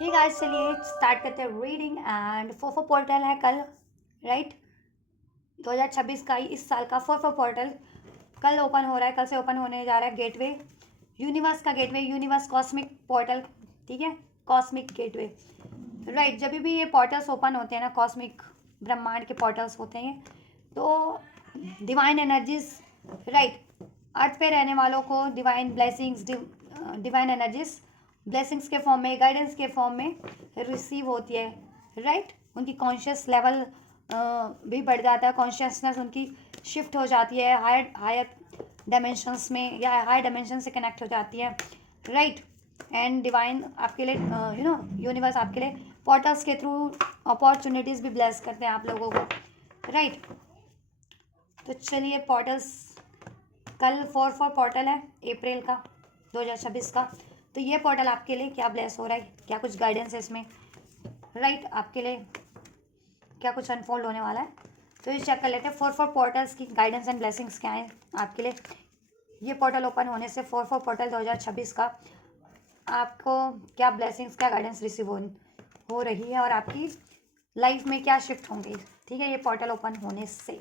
Hey guys, चलिए start करते हैं रीडिंग। एंड फोफो पोर्टल है कल, राइट। 2026 का ही इस साल का फोफो पोर्टल कल ओपन हो रहा है। कल से ओपन होने जा रहा है गेटवे, यूनिवर्स का गेटवे, यूनिवर्स कॉस्मिक पोर्टल। ठीक है, कॉस्मिक गेटवे, राइट। जब भी ये पोर्टल्स ओपन होते हैं ना, कॉस्मिक ब्रह्मांड के पोर्टल्स होते हैं, तो डिवाइन एनर्जीज, राइट, अर्थ पे रहने वालों को divine blessings, divine energies blessings के फॉर्म में, गाइडेंस के फॉर्म में रिसीव होती है, राइट। उनकी कॉन्शियस लेवल भी बढ़ जाता है, कॉन्शियसनेस उनकी शिफ्ट हो जाती है हायर हायर डायमेंशंस में, या हायर डायमेंशन से कनेक्ट हो जाती है, राइट। एंड डिवाइन आपके लिए, यूनिवर्स आपके लिए पोर्टल्स के थ्रू अपॉर्चुनिटीज़ भी ब्लेस करते हैं आप लोगों को, राइट। तो चलिए, पोर्टल्स कल फोर पोर्टल है अप्रैल का 2026 का। तो ये पोर्टल आपके लिए क्या ब्लेस हो रहा है, क्या कुछ गाइडेंस है इसमें, राइट। आपके लिए क्या कुछ अनफोल्ड होने वाला है, तो ये चेक कर लेते हैं। फोर पोर्टल्स की गाइडेंस एंड ब्लेसिंग्स क्या है आपके लिए। ये पोर्टल ओपन होने से फोर पोर्टल 2026 का आपको क्या ब्लेसिंग्स, क्या गाइडेंस रिसीव हो रही है, और आपकी लाइफ में क्या शिफ्ट होंगे, ठीक है, ये पोर्टल ओपन होने से।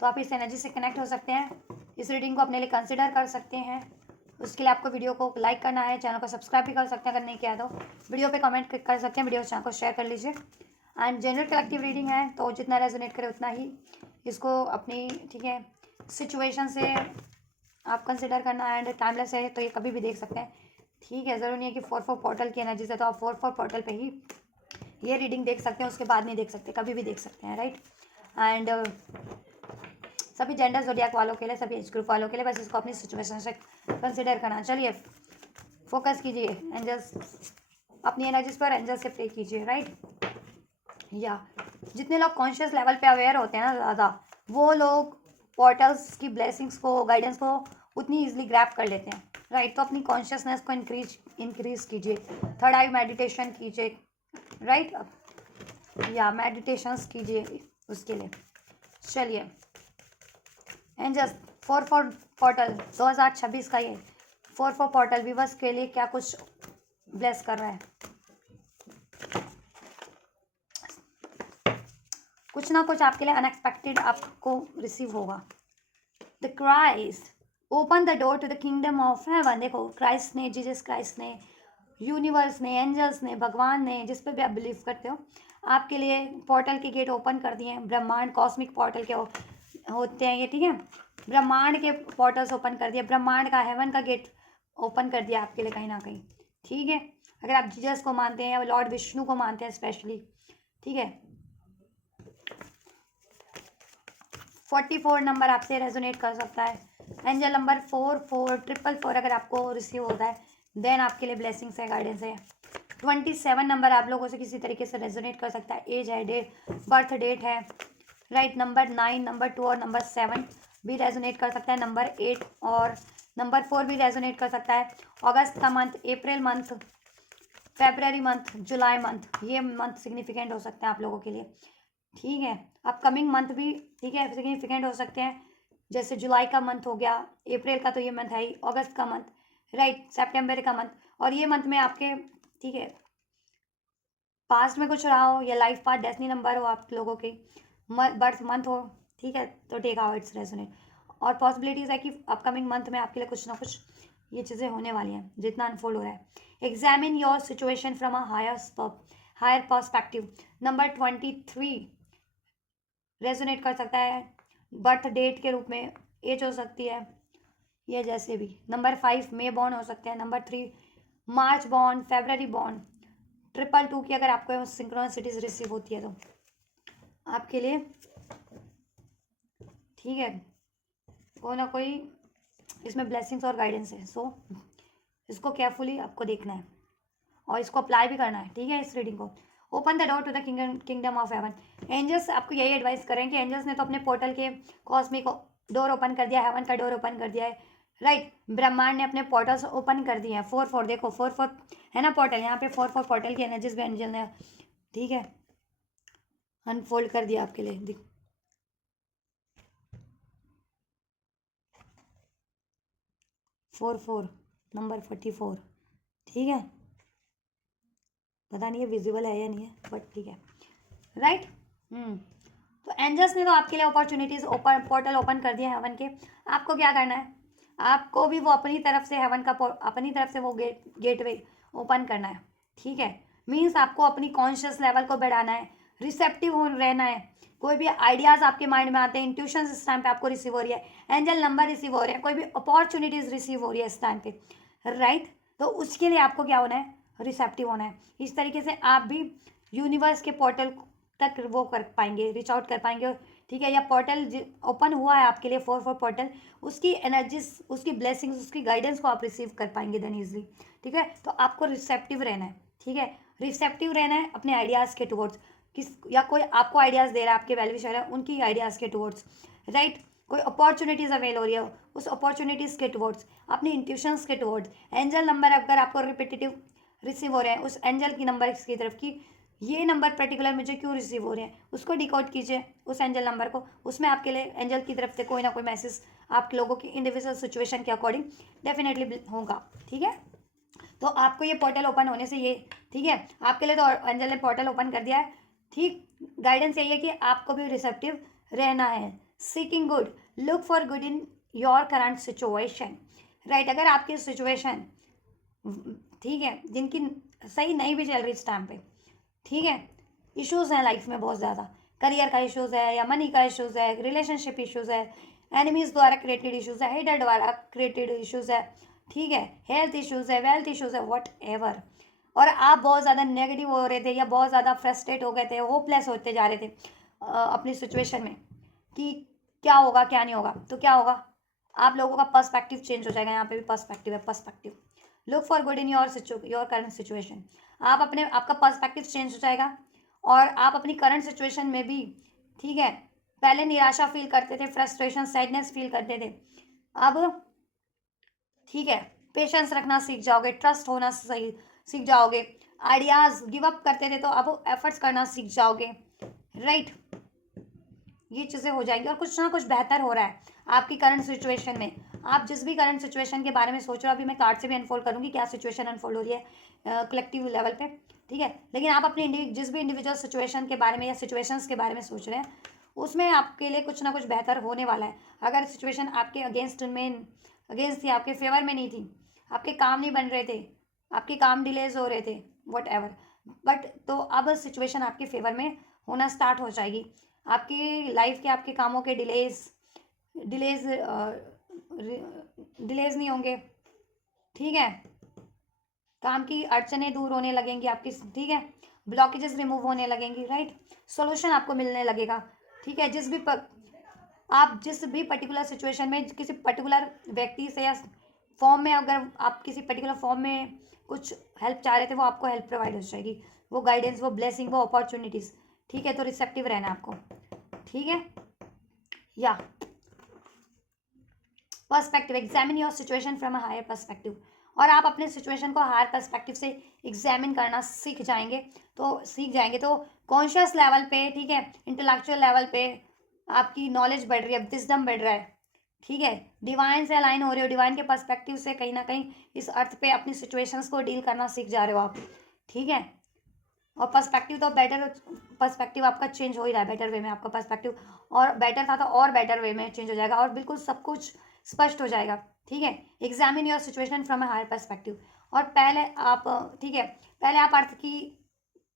तो आप इस एनर्जी से कनेक्ट हो सकते हैं, इस रीडिंग को अपने लिए कंसिडर कर सकते हैं। उसके लिए आपको वीडियो को लाइक करना है, चैनल को सब्सक्राइब भी कर सकते हैं अगर नहीं किया तो। वीडियो पे कमेंट कर सकते हैं, वीडियो चैनल को शेयर कर लीजिए। एंड जनरल कलेक्टिव रीडिंग है, तो जितना रेजोनेट करे उतना ही इसको अपनी, ठीक है, सिचुएशन से आप कंसिडर करना। एंड टाइमलेस है, तो ये कभी भी देख सकते हैं, ठीक है। ज़रूरी नहीं है कि फोर पोर्टल की एनर्जी से, तो आप फोर पोर्टल पे ही ये रीडिंग देख सकते हैं, उसके बाद नहीं देख सकते, कभी भी देख सकते हैं, राइट। एंड सभी जेंडर जोडियाक वालों के लिए, सभी एज ग्रुप वालों के लिए, बस इसको अपनी सिचुएशन से कंसिडर करना। चलिए, फोकस कीजिए एंजल्स, अपनी एनर्जीज पर एंजल से प्रे कीजिए, राइट। या जितने लोग कॉन्शियस लेवल पे अवेयर होते हैं ना ज़्यादा, वो लोग पोर्टल्स की ब्लेसिंग्स को, गाइडेंस को उतनी ईजिली ग्रैप कर लेते हैं, राइट। तो अपनी कॉन्शियसनेस को इंक्रीज कीजिए, थर्ड आई मेडिटेशन कीजिए, राइट, या मेडिटेशंस कीजिए उसके लिए। चलिए, एंजल्स फोर पोर्टल 2026 का ये फोर पोर्टल व्यूवर्स के लिए क्या कुछ ब्लेस कर रहा है। कुछ ना कुछ आपके लिए अनएक्सपेक्टेड आपको रिसीव होगा। The Christ open the door to the kingdom of heaven. देखो, क्राइस्ट ने, जीसस क्राइस्ट ने, यूनिवर्स ने, एंजल्स ने, भगवान ने, जिस पे भी आप बिलीव करते हो, आपके लिए पोर्टल के गेट ओपन कर दिए हैं। ब्रह्मांड कॉस्मिक पोर्टल के होते हैं ये, ठीक है। ब्रह्मांड के पोर्टल्स ओपन कर दिए, ब्रह्मांड का, हेवन का गेट ओपन कर दिया आपके लिए कहीं ना कहीं, ठीक है। अगर आप जीसस को मानते हैं या लॉर्ड विष्णु को मानते हैं स्पेशली, ठीक है। 44 नंबर आपसे रेजोनेट कर सकता है। एंजल नंबर 4444 अगर आपको रिसीव होता है, देन आपके लिए ब्लेसिंग्स है, गाइडेंस है। 27 नंबर आप लोगों से किसी तरीके से रेजोनेट कर सकता है, एज है, डेट, बर्थ डेट है, राइट। नंबर 9, नंबर 2 और नंबर 7 भी रेजोनेट कर सकता है। नंबर 8 और नंबर 4 भी रेजोनेट कर सकता है। अगस्त का month, April month, February month, जुलाई मंथ, ये मंथ सिग्निफिकेंट हो सकते हैं आप लोगों के लिए, ठीक है। अपकमिंग मंथ भी, ठीक है, सिग्निफिकेंट हो सकते हैं। जैसे जुलाई का मंथ हो गया, अप्रैल का तो ये मंथ है ही, अगस्त का मंथ, राइट, सितंबर का मंथ, और ये मंथ में आपके, ठीक है, पास्ट में कुछ रहा हो, या लाइफ पाथ डेस्टिनी नंबर हो आप लोगों के, बर्थ मंथ हो, ठीक है, तो टेक आउट इट्स रेजोनेट। और पॉसिबिलिटीज़ है कि अपकमिंग मंथ में आपके लिए कुछ ना कुछ ये चीज़ें होने वाली हैं, जितना अनफोल्ड हो रहा है। Examine your situation from a higher perspective. Number 23 resonate कर सकता है, बर्थ डेट के रूप में, एज हो सकती है, ये जैसे भी। नंबर 5 मे बॉर्न हो सकते हैं। नंबर 3 मार्च बॉर्न, फेबररी बॉर्न। 222 की अगर आपको सिंक्रोनिसिटीज रिसीव होती है तो आपके लिए, ठीक है, कोई ना कोई इसमें ब्लेसिंग्स और गाइडेंस है। सो इसको केयरफुली आपको देखना है और इसको अप्लाई भी करना है, ठीक है, इस रीडिंग को। Open the door to the kingdom of heaven. Angels आपको यही एडवाइस करें कि एंजल्स ने तो अपने पोर्टल के कॉस्मिक डोर ओपन कर दिया, हेवन का डोर ओपन कर दिया है, राइट। ब्रह्मांड ने अपने पोर्टल्स ओपन कर दिए हैं। 4 देखो, 4 है ना पोर्टल, यहाँ पे 4 पोर्टल की एनर्जीज भी एंजल ने, ठीक है, अनफोल्ड कर दिया आपके लिए। 44 नंबर 44, ठीक है। पता नहीं है विजिबल है या नहीं है, बट ठीक है, राइट। तो एंजल्स ने तो आपके लिए अपॉर्चुनिटीज ओपन, पोर्टल ओपन कर दिया है हेवन के। आपको क्या करना है, आपको भी वो अपनी तरफ से हेवन का अपनी तरफ से वो गेटवे ओपन करना है, ठीक है। मीन्स आपको अपनी कॉन्शियस लेवल को बढ़ाना है, रिसेप्टिव हो रहना है। कोई भी आइडियाज़ आपके माइंड में आते हैं, इंट्यूशन इस टाइम पे आपको रिसीव हो रही है, एंजल नंबर रिसीव हो रहे हैं, कोई भी अपॉर्चुनिटीज़ रिसीव हो रही है इस टाइम पे, राइट। तो उसके लिए आपको क्या होना है, रिसेप्टिव होना है। इस तरीके से आप भी यूनिवर्स के पोर्टल तक वो कर पाएंगे, रीच आउट कर पाएंगे, ठीक है। या पोर्टल ओपन हुआ है आपके लिए 4 पोर्टल, उसकी एनर्जीज, उसकी ब्लेसिंग्स, उसकी गाइडेंस को आप रिसीव कर पाएंगे देन ईजिली, ठीक है। तो आपको रिसेप्टिव रहना है, ठीक है, रिसेप्टिव रहना है अपने आइडियाज़ के टुवर्ड्स, किस या कोई आपको आइडियाज़ दे रहा है, आपके वैल्यू शेयर है उनकी आइडियाज़ के टुवर्ड्स, राइट। कोई अपॉर्चुनिटीज़ अवेल हो रही है उस अपॉर्चुनिटीज़ के टुवर्ड्स, अपनी इंट्यूशंस के टुवर्ड्स। एंजल नंबर अगर आपको रिपीटेटिव रिसीव हो रहे हैं उस एंजल की नंबर की तरफ की, ये नंबर पर्टिकुलर मुझे क्यों रिसीव हो रहे हैं, उसको डिकोड कीजिए उस एंजल नंबर को, उसमें आपके लिए एंजल की तरफ से कोई ना कोई मैसेज आप लोगों की इंडिविजुअल सिचुएशन के अकॉर्डिंग डेफिनेटली होगा, ठीक है। तो आपको ये पोर्टल ओपन होने से ये, ठीक है, आपके लिए तो एंजल ने पोर्टल ओपन कर दिया है, ठीक। गाइडेंस यही है कि आपको भी रिसेप्टिव रहना है, seeking good, look for good in your current situation, right. अगर आपकी सिचुएशन, ठीक है, जिनकी सही नहीं भी चल रही इस टाइम पे, ठीक है, इश्यूज़ हैं लाइफ में बहुत ज़्यादा, करियर का इश्यूज़ है या मनी का इश्यूज़ है, रिलेशनशिप इश्यूज़ है, एनिमीज़ द्वारा क्रिएटेड इश्यूज़ है, हेटर द्वारा क्रिएटेड इश्यूज़ है, ठीक है, हेल्थ इश्यूज़ है, वेल्थ इश्यूज़ है, वट एवर, और आप बहुत ज़्यादा नेगेटिव हो रहे थे या बहुत ज़्यादा फ्रस्ट्रेट हो गए थे, होपलेस होते जा रहे थे अपनी सिचुएशन में कि क्या होगा क्या नहीं होगा, तो क्या होगा, आप लोगों का पर्सपेक्टिव चेंज हो जाएगा। यहाँ पे भी पर्सपेक्टिव है, perspective, look for good in your current situation. आप अपने, आपका पर्सपेक्टिव चेंज हो जाएगा और आप अपनी करंट सिचुएशन में भी, ठीक है, पहले निराशा फील करते थे, फ्रस्ट्रेशन, सैडनेस फील करते थे, अब, ठीक है, पेशेंस रखना सीख जाओगे, ट्रस्ट होना सही सीख जाओगे, आइडियाज़ गिव अप करते थे तो अब एफर्ट्स करना सीख जाओगे, राइट। ये चीज़ें हो जाएंगी और कुछ ना कुछ बेहतर हो रहा है आपकी करंट सिचुएशन में। आप जिस भी करंट सिचुएशन के बारे में सोच रहे हो, अभी मैं कार्ड से भी अनफोल्ड करूँगी क्या सिचुएशन अनफोल्ड हो रही है कलेक्टिव लेवल पे, ठीक है। लेकिन आप अपने जिस भी इंडिविजुअल सिचुएशन के बारे में या सिचुएशंस के बारे में सोच रहे हैं, उसमें आपके लिए कुछ ना कुछ बेहतर होने वाला है। अगर सिचुएशन आपके अगेंस्ट थी, आपके फेवर में नहीं थी, आपके काम नहीं बन रहे थे, आपके काम डिलेज हो रहे थे, वट एवर, बट तो अब सिचुएशन आपके फेवर में होना स्टार्ट हो जाएगी। आपकी लाइफ के, आपके कामों के डिलेज डिलेज नहीं होंगे, ठीक है। काम की अड़चनें दूर होने लगेंगी आपकी, ठीक है, ब्लॉकेजेस रिमूव होने लगेंगी, राइट। सॉल्यूशन आपको मिलने लगेगा, ठीक है। आप जिस भी पर्टिकुलर सिचुएशन में किसी पर्टिकुलर व्यक्ति से या फॉर्म में, अगर आप किसी पर्टिकुलर फॉर्म में कुछ हेल्प चाह रहे थे, वो आपको हेल्प प्रोवाइड हो जाएगी, वो गाइडेंस, वो ब्लेसिंग, वो अपॉर्चुनिटीज़, ठीक है। तो रिसेप्टिव रहना आपको, ठीक है। या perspective, examine your situation from a higher perspective, और आप अपने सिचुएशन को हायर पर्सपेक्टिव से एग्जामिन करना सीख जाएंगे तो कॉन्शियस लेवल पे, ठीक है, इंटेलेक्चुअल लेवल पे आपकी नॉलेज बढ़ रही है, विजडम बढ़ रहा है, ठीक है। डिवाइन से अलाइन हो रहे हो, डिवाइन के पर्सपेक्टिव से कहीं ना कहीं इस अर्थ पे अपनी सिचुएशंस को डील करना सीख जा रहे हो आप, ठीक है। और पर्सपेक्टिव तो बेटर, पर्सपेक्टिव आपका चेंज हो ही रहा है बेटर वे में, आपका पर्सपेक्टिव और बेटर था तो और बेटर वे में चेंज हो जाएगा और बिल्कुल सब कुछ स्पष्ट हो जाएगा, ठीक है। Examine your situation from a higher perspective, और पहले आप, ठीक है, पहले आप अर्थ की,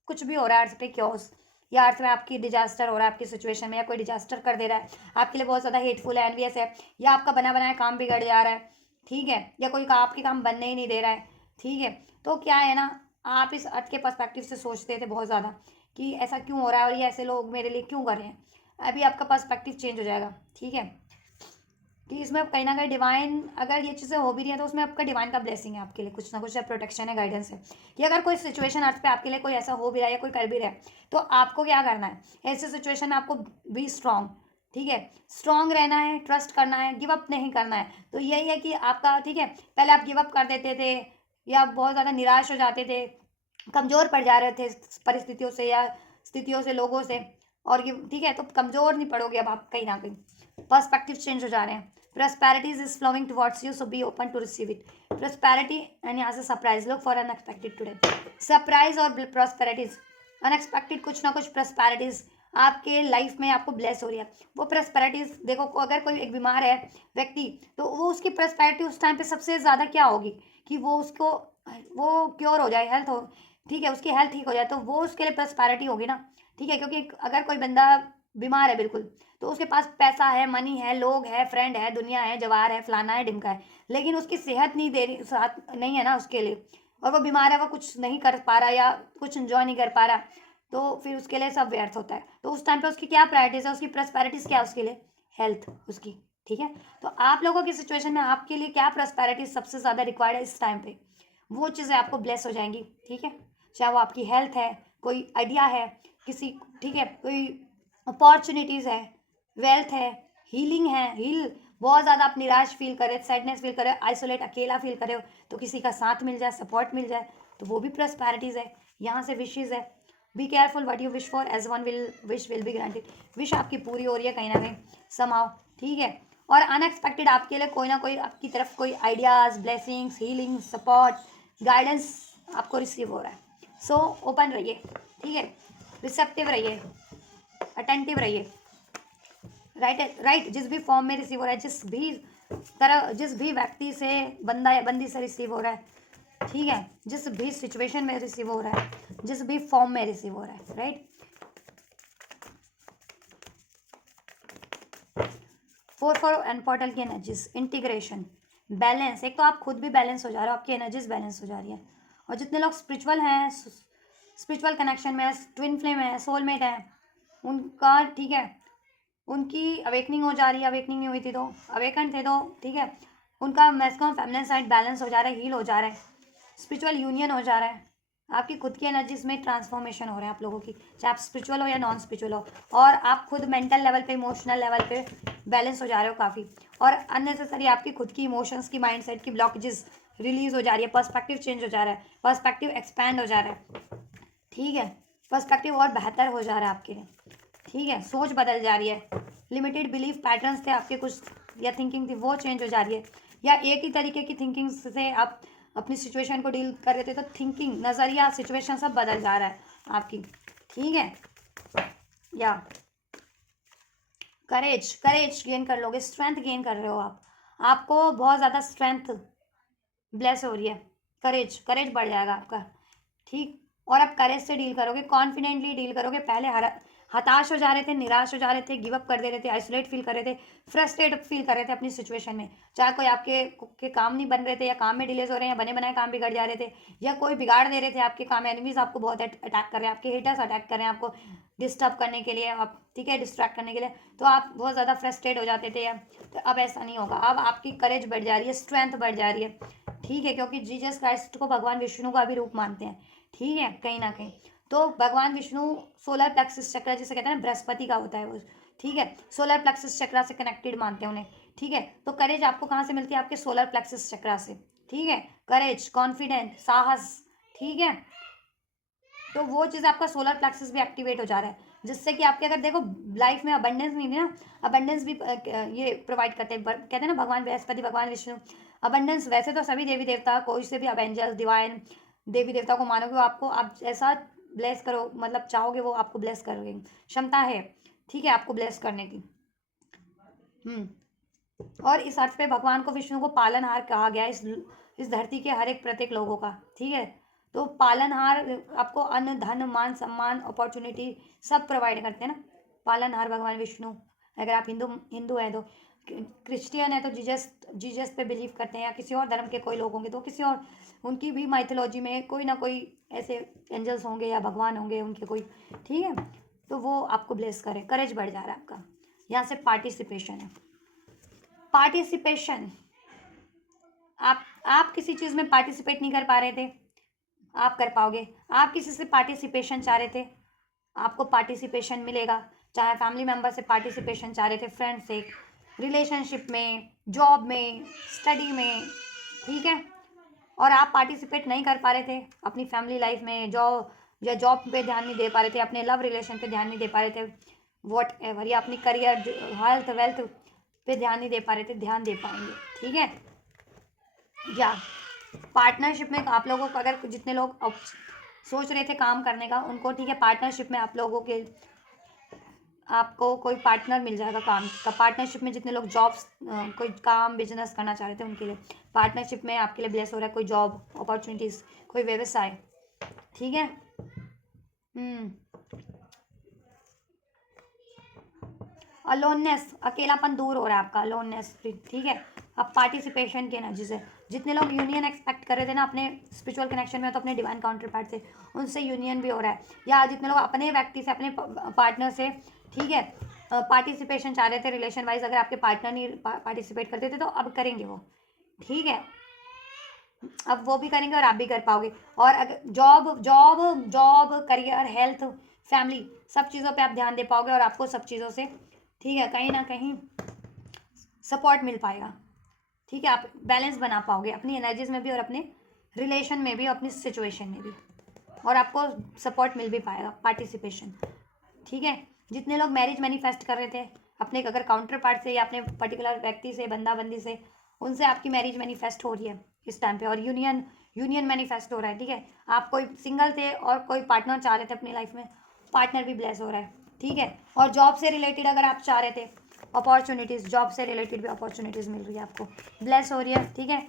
कुछ भी हो रहा है अर्थ पे क्योस, या अर्थ में आपकी डिजास्टर हो रहा है आपकी सिचुएशन में, या कोई डिजास्टर कर दे रहा है आपके लिए बहुत ज़्यादा हेटफुल है, एनवियस है, या आपका बना बनाया काम बिगड़ जा रहा है, ठीक है, या कोई आपके काम बनने ही नहीं दे रहा है, ठीक है। तो क्या है ना, आप इस अर्थ के पर्सपेक्टिव से सोचते थे बहुत ज़्यादा कि ऐसा क्यों हो रहा है और ये ऐसे लोग मेरे लिए क्यों कर रहे हैं, अभी आपका पर्सपेक्टिव चेंज हो जाएगा, ठीक है। कि इसमें कहीं ना कहीं डिवाइन, अगर ये चीज़ें हो भी रही हैं तो उसमें आपका डिवाइन का ब्लेसिंग है आपके लिए, कुछ ना कुछ प्रोटेक्शन है, गाइडेंस है, कि अगर कोई सिचुएशन अर्थ पे आपके लिए कोई ऐसा हो भी रहा है या कोई कर भी रहा है, तो आपको क्या करना है, ऐसे सिचुएशन में आपको बी स्ट्रांग, ठीक है, स्ट्रांग रहना है, ट्रस्ट करना है, गिव अप नहीं करना है। तो यही है कि आपका, ठीक है, पहले आप गिव अप कर देते थे या बहुत ज़्यादा निराश हो जाते थे, कमज़ोर पड़ जा रहे थे परिस्थितियों से या स्थितियों से, लोगों से, और ये, ठीक है, तो कमज़ोर नहीं पड़ोगे अब आप, कहीं ना कहीं पर्सपेक्टिव चेंज हो जा रहे हैं, Prosperity is flowing towards you, so be open to receive it. Prosperity and यहाँ से surprise, look for unexpected today. Surprise और prosperities, unexpected कुछ ना कुछ prosperities आपके लाइफ में आपको ब्लेस हो रही है। वो प्रॉस्पेरिटीज देखो, अगर कोई एक बीमार है व्यक्ति, तो वो उसकी प्रॉस्पेरिटी उस टाइम पे सबसे ज़्यादा क्या होगी कि वो उसको वो क्योर हो जाए, हेल्थ हो, ठीक है, उसकी हेल्थ ठीक हो जाए, तो वो उसके लिए प्रॉस्पेरिटी होगी ना, ठीक है। क्योंकि अगर कोई बंदा बीमार है बिल्कुल, तो उसके पास पैसा है, मनी है, लोग है, फ्रेंड है, दुनिया है, जवार है, फलाना है, ढिमका है, लेकिन उसकी सेहत नहीं दे रही, साथ नहीं है ना उसके लिए, और वो बीमार है, वो कुछ नहीं कर पा रहा या कुछ इंजॉय नहीं कर पा रहा, तो फिर उसके लिए सब व्यर्थ होता है। तो उस टाइम पे उसकी क्या प्रायोरिटीज है, उसकी प्रॉस्पेरिटीज क्या है उसके लिए, हेल्थ उसकी, ठीक है। तो आप लोगों की सिचुएशन में आपके लिए क्या प्रॉस्पेरिटी सबसे ज़्यादा रिक्वायर्ड है इस टाइम पे, वो चीज़ें आपको ब्लेस हो जाएंगी, ठीक है। चाहे वो आपकी हेल्थ है, कोई आइडिया है किसी, ठीक है, कोई अपॉर्चुनिटीज़ है, वेल्थ है, हीलिंग है, हील बहुत ज़्यादा आप निराश फील करे, सैडनेस फील करे, आइसोलेट अकेला फील करे, तो किसी का साथ मिल जाए, सपोर्ट मिल जाए, तो वो भी प्रॉस्पेरिटीज़ है। यहाँ से विशेज़ है, be careful what you wish for, as one wish will be granted. Wish आपकी पूरी हो रही है कहीं ना कहीं समाओ, ठीक है। और अनएक्सपेक्टेड आपके लिए कोई ना कोई आपकी तरफ कोई ideas, blessings, healing, support, guidance आपको रिसीव हो रहा है। सो ओपन रहिए, ठीक है, रिसेप्टिव रहिए, अटेंटिव रहिए, राइट। जिस भी फॉर्म में रिसीव हो रहा है, जिस भी व्यक्ति से, बंदा या बंदी से रिसीव हो रहा है, ठीक है, जिस भी सिचुएशन में रिसीव हो रहा है, जिस भी फॉर्म में रिसीव हो रहा है, राइट। 4 एंड पोर्टल की एनर्जीज, इंटीग्रेशन, बैलेंस। एक तो आप खुद भी बैलेंस हो जा रहे हो, आपकी एनर्जीज बैलेंस हो जा रही है। और जितने लोग स्पिरिचुअल हैं, स्पिरिचुअल कनेक्शन में, ट्विन फ्लेम है, सोलमेट है, उनका, ठीक है, उनकी अवेकनिंग हो जा रही है, अवेकनिंग नहीं हुई थी तो अवेकन थे तो, ठीक है, उनका मैस्कुलिन फेमिनिन साइड बैलेंस हो जा रहा है, हील हो जा रहा है, स्पिरिचुअल यूनियन हो जा रहा है, आपकी खुद की एनर्जीज में ट्रांसफॉर्मेशन हो रहा है आप लोगों की, चाहे आप स्पिरिचुअल हो या नॉन स्पिरिचुअल हो, और आप खुद मेंटल लेवल पे, इमोशनल लेवल पे बैलेंस हो जा रहे हो काफ़ी, और अननेसेसरी आपकी खुद की इमोशंस की, माइंडसेट की ब्लॉकेजेस रिलीज हो जा रही है, पर्सपेक्टिव चेंज हो जा रहा है, पर्सपेक्टिव एक्सपैंड हो जा रहा है, ठीक है, पर्सपेक्टिव और बेहतर हो जा रहा है आपके लिए, ठीक है, सोच बदल जा रही है, लिमिटेड बिलीफ पैटर्न्स थे आपके कुछ, या थिंकिंग थी, वो चेंज हो जा रही है, या एक ही तरीके की थिंकिंग से आप अपनी सिचुएशन को डील कर रहे थे, तो थिंकिंग, नज़रिया, सिचुएशन सब बदल जा रहा है आपकी, ठीक है। या करेज गेन कर लोगे, स्ट्रेंथ गेन कर रहे हो आप, आपको बहुत ज़्यादा स्ट्रेंथ ब्लेस हो रही है, करेज बढ़ जाएगा आपका, ठीक। और आप करेज से डील करोगे, कॉन्फिडेंटली डील करोगे। पहले हताश हो जा रहे थे, निराश हो जा रहे थे, गिव अप कर दे रहे थे, आइसोलेट फील कर रहे थे, फ्रस्ट्रेट फील कर रहे थे अपनी सिचुएशन में, चाहे कोई आपके के काम नहीं बन रहे थे, या काम में डिलेज हो रहे हैं, या बने बनाए काम बिगड़ जा रहे थे, या कोई बिगाड़ दे रहे थे आपके काम, एनिमीज आपको बहुत अटैक कर रहे हैं, आपके हेटर्स अटैक कर रहे हैं आपको डिस्टर्ब करने के लिए, आप, ठीक है, डिस्ट्रैक्ट करने के लिए, तो आप बहुत ज़्यादा फ्रस्ट्रेट हो जाते थे, तो अब ऐसा नहीं होगा, अब आपकी करेज बढ़ जा रही है, स्ट्रेंथ बढ़ जा रही है, ठीक है, क्योंकि जीसस क्राइस्ट को भगवान विष्णु का भी रूप मानते हैं, ठीक है, कहीं ना कहीं। तो भगवान विष्णु सोलर प्लेक्सिस चक्र जिसे कहते हैं बृहस्पति का होता है वो, ठीक है, सोलर प्लेक्सिस चक्र से कनेक्टेड मानते हैं उन्हें, ठीक है। तो करेज आपको कहाँ से मिलती है, आपके सोलर प्लेक्सिस चक्र से, ठीक है, करेज, कॉन्फिडेंट, साहस, ठीक है। तो वो चीज़ आपका सोलर प्लेक्सिस भी एक्टिवेट हो जा रहा है, जिससे कि आपके, अगर देखो लाइफ में अबंडेंस नहीं है ना, अबंडेंस भी ये प्रोवाइड करते हैं, कहते हैं ना भगवान बृहस्पति, भगवान विष्णु, अबंडेंस। वैसे तो सभी देवी देवता, कोई से भी अब एंजल्स, डिवाइन देवी देवता को मानोगे, वो आपको, आप जैसा ब्लेस करो, मतलब चाहोगे वो आपको ब्लेस करोगे, क्षमता है, ठीक है, आपको ब्लेस करने की। और इस अर्थ पे भगवान को, विष्णु को पालनहार कहा गया इस धरती के हर एक प्रत्येक लोगों का, ठीक है। तो पालनहार आपको अन्न, धन, मान, सम्मान, अपॉर्चुनिटी सब प्रोवाइड करते हैं ना, पालनहार भगवान विष्णु। अगर आप हिंदू हैं तो, क्रिश्चियन है तो जीजस पे बिलीव करते हैं, या किसी और धर्म के कोई लोग होंगे तो किसी और, उनकी भी माइथोलॉजी में कोई ना कोई ऐसे एंजल्स होंगे या भगवान होंगे उनके कोई, ठीक है। तो वो आपको ब्लेस करे, करेज बढ़ जा रहा है आपका। यहाँ से पार्टिसिपेशन है, पार्टिसिपेशन, आप किसी चीज़ में पार्टिसिपेट नहीं कर पा रहे थे, आप कर पाओगे। आप किसी से पार्टिसिपेशन चाह रहे थे, आपको पार्टिसिपेशन मिलेगा, चाहे फैमिली मेम्बर से पार्टिसिपेशन चाह रहे थे, फ्रेंड से, रिलेशनशिप में, जॉब में, स्टडी में, ठीक है। और आप पार्टिसिपेट नहीं कर पा रहे थे अपनी फैमिली लाइफ में, जॉब पे ध्यान नहीं दे पा रहे थे, अपने लव रिलेशन पे ध्यान नहीं दे पा रहे थे, वॉट एवर, या अपनी करियर, हेल्थ, वेल्थ, पे ध्यान नहीं दे पा रहे थे, ध्यान दे पाएंगे। ठीक है, या पार्टनरशिप में आप लोगों को, अगर जितने लोग अब सोच रहे थे काम करने का, उनको ठीक है पार्टनरशिप में आप लोगों के, आपको कोई पार्टनर मिल जाएगा काम का। पार्टनरशिप में जितने लोग जॉब्स, कोई काम बिजनेस करना चाह रहे थे, उनके लिए पार्टनरशिप में आपके लिए ब्लेस हो रहा है। कोई जॉब अपॉर्चुनिटीज़, कोई व्यवसाय। ठीक है। अलोननेस, अकेलापन दूर हो रहा है आपका, अलोननेस। ठीक है, अब पार्टिसिपेशन की एनर्जी से जितने लोग यूनियन एक्सपेक्ट कर रहे थे ना अपने स्पिरिचुअल कनेक्शन में, तो अपने डिवाइन काउंटर पार्ट से, उनसे यूनियन भी हो रहा है। या जितने लोग अपने व्यक्ति से, अपने पार्टनर से, ठीक है, पार्टिसिपेशन चाह रहे थे रिलेशन वाइज, अगर आपके पार्टनर नहीं पार्टिसिपेट करते थे तो अब करेंगे वो। ठीक है, अब वो भी करेंगे और आप भी कर पाओगे। और अगर job job job career, health, family, सब चीज़ों पे आप ध्यान दे पाओगे और आपको सब चीज़ों से, ठीक है, कहीं ना कहीं सपोर्ट मिल पाएगा। ठीक है, आप बैलेंस बना पाओगे अपनी एनर्जीज में भी और अपने रिलेशन में भी, अपनी सिचुएशन में भी, और आपको सपोर्ट मिल भी पाएगा, पार्टिसिपेशन। ठीक है, जितने लोग मैरिज मैनिफेस्ट कर रहे थे अपने अगर काउंटर पार्ट से या अपने पर्टिकुलर व्यक्ति से, बंदा बंदी से, उनसे आपकी मैरिज मैनिफेस्ट हो रही है इस टाइम पे, और यूनियन यूनियन मैनिफेस्ट हो रहा है। ठीक है, आप कोई सिंगल थे और कोई पार्टनर चाह रहे थे अपनी लाइफ में, पार्टनर भी ब्लेस हो रहा है। ठीक है, और जॉब से रिलेटेड अगर आप चाह रहे थे अपॉर्चुनिटीज़, जॉब से रिलेटेड भी अपॉर्चुनिटीज़ मिल रही है आपको, ब्लेस हो रही है। ठीक है,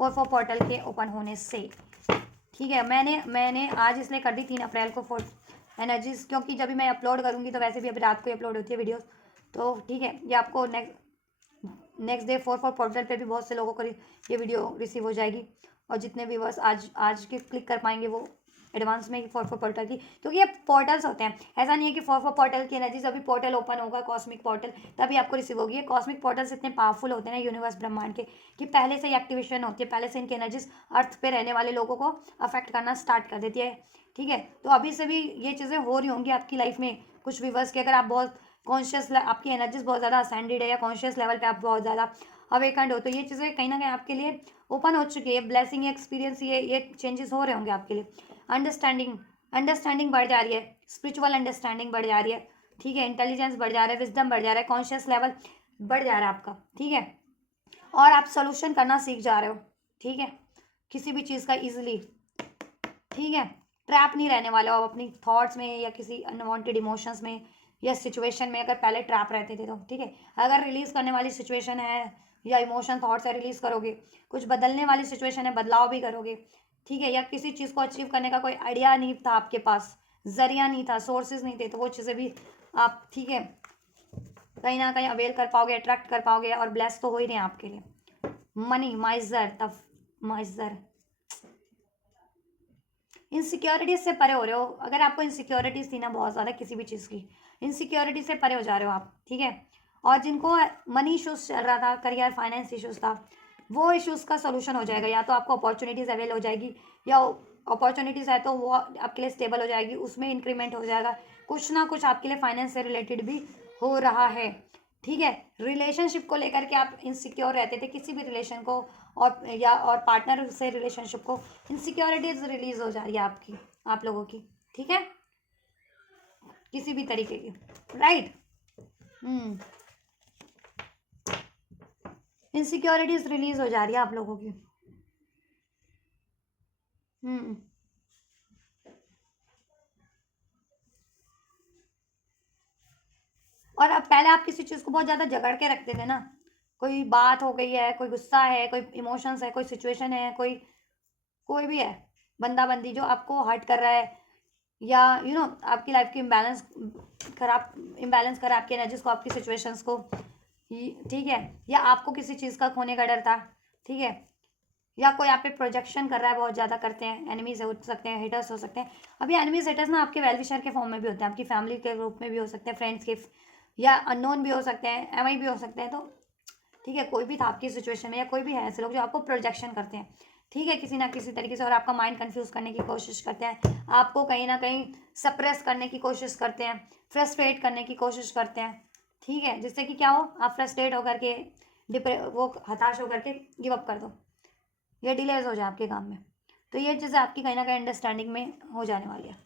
4 पोर्टल के ओपन होने से। ठीक है, मैंने आज इसलिए कर दी 3 अप्रैल को 4 एनर्जीज, क्योंकि जब भी मैं अपलोड करूँगी तो वैसे भी अभी रात को ही अपलोड होती है वीडियोस, तो ठीक है, ये आपको नेक्स्ट डे 4 पोर्टल पे भी बहुत से लोगों को ये वीडियो रिसीव हो जाएगी। और जितने व्यूवर्स आज के क्लिक कर पाएंगे वो एडवांस में 4 पोर्टल की, क्योंकि ये पोर्टल्स होते हैं। ऐसा नहीं है कि 4 पोर्टल की एनर्जी, अभी पोर्टल ओपन होगा कॉस्मिक पोर्टल, तभी आपको रिसीव होगी। ये कॉस्मिक पोर्टल्स इतने पावरफुल होते हैं ना यूनिवर्स ब्रह्मांड के, कि पहले से ही एक्टिवेशन होती है, पहले से इनकी एनर्जीज अर्थ पे रहने वाले लोगों को अफेक्ट करना स्टार्ट कर देती है। ठीक है, तो अभी से भी ये चीज़ें हो रही होंगी आपकी लाइफ में, कुछ व्यूवर्स के, अगर आप बहुत कॉन्शियस, आपकी एनर्जीज बहुत ज़्यादा असेंडेड है या कॉन्शियस लेवल पे आप बहुत ज़्यादा अवेकंड हो, तो ये चीज़ें कहीं ना कहीं आपके लिए ओपन हो चुकी है। ब्लेसिंग, एक्सपीरियंस, ये चेंजेस हो रहे होंगे आपके लिए। अंडरस्टैंडिंग बढ़ जा रही है, स्पिरिचुअल अंडरस्टैंडिंग बढ़ जा रही है। ठीक है, इंटेलिजेंस बढ़ जा रहा है, विजडम बढ़ जा रहा है, कॉन्शियस लेवल बढ़ जा रहा है आपका। ठीक है, और आप सोल्यूशन करना सीख जा रहे हो। ठीक है, किसी भी चीज़ का ईजिली। ठीक है, ट्रैप नहीं रहने वाले हो आप अपनी थॉट्स में या किसी अनवांटेड इमोशंस में या सिचुएशन में, अगर पहले ट्रैप रहते थे तो। ठीक है, अगर रिलीज करने वाली सिचुएशन है या इमोशन थॉट्स है, रिलीज करोगे। कुछ बदलने वाली सिचुएशन है, बदलाव भी करोगे। ठीक है, या किसी चीज़ को अचीव करने का कोई आइडिया नहीं था आपके पास, जरिया नहीं था, सोर्सेज नहीं थे, तो वो चीज़ें भी आप, ठीक है, कहीं ना कहीं अवेल कर पाओगे, अट्रैक्ट कर पाओगे, और ब्लेस तो हो ही रहे हैं आपके लिए। मनी, माइजर, तब माइजर, इनसिक्योरिटीज से परे हो रहे हो। अगर आपको इनसिक्योरिटीज थी ना बहुत ज़्यादा किसी भी चीज़ की, इनसिक्योरिटी से परे हो जा रहे हो आप। ठीक है, और जिनको मनी इशूज़ चल रहा था, करियर फाइनेंस इशूज़ था, वो इशूज़ का सोल्यूशन हो जाएगा। या तो आपको अपॉर्चुनिटीज़ अवेल हो जाएगी, या अपॉर्चुनिटीज़ है तो वो आपके लिए स्टेबल हो जाएगी, उसमें इंक्रीमेंट हो जाएगा। कुछ ना कुछ आपके लिए फाइनेंस से रिलेटेड भी हो रहा है। ठीक है, रिलेशनशिप को लेकर के आप इनसिक्योर रहते थे, किसी भी रिलेशन को और पार्टनर से रिलेशनशिप को, इनसिक्योरिटीज रिलीज हो जा रही है आपकी, आप लोगों की। ठीक है, किसी भी तरीके की, राइट। इनसिक्योरिटीज रिलीज हो जा रही है आप लोगों की। और अब पहले आप किसी चीज़ को बहुत ज़्यादा झगड़ के रखते थे ना, कोई बात हो गई है, कोई गुस्सा है, कोई इमोशंस है, कोई सिचुएशन है, कोई भी है, बंदा बंदी जो आपको हर्ट कर रहा है, या आपकी लाइफ की इम्बैलेंस करा आपकी एनर्जीज को, आपकी सिचुएशंस को। ठीक है, या आपको किसी चीज़ का खोने का डर था। ठीक है, या कोई आप पे प्रोजेक्शन कर रहा है, बहुत ज़्यादा करते हैं, एनिमीज हो सकते हैं, हेटर्स हो सकते हैं। अभी एनिमीज हेटर्स ना आपके वेलविशर के फॉर्म में भी होते हैं, आपकी फैमिली के रूप में भी हो सकते हैं, फ्रेंड्स के, या अननोन भी हो सकते हैं, एमआई भी हो सकते हैं। तो ठीक है, कोई भी था आपकी सिचुएशन में, या कोई भी है ऐसे लोग जो आपको प्रोजेक्शन करते हैं। ठीक है, किसी ना किसी तरीके से, और आपका माइंड कंफ्यूज करने की कोशिश करते हैं, आपको कहीं ना कहीं सप्रेस करने की कोशिश करते हैं, फ्रस्ट्रेट करने की कोशिश करते हैं। ठीक है, जिससे कि क्या हो, आप फ्रस्ट्रेट होकर के वो हताश होकर के गिव अप कर दो, या डिलेज हो जाए आपके काम में। तो ये चीज़ें आपकी कहीं ना कहीं अंडरस्टैंडिंग में हो जाने वाली है।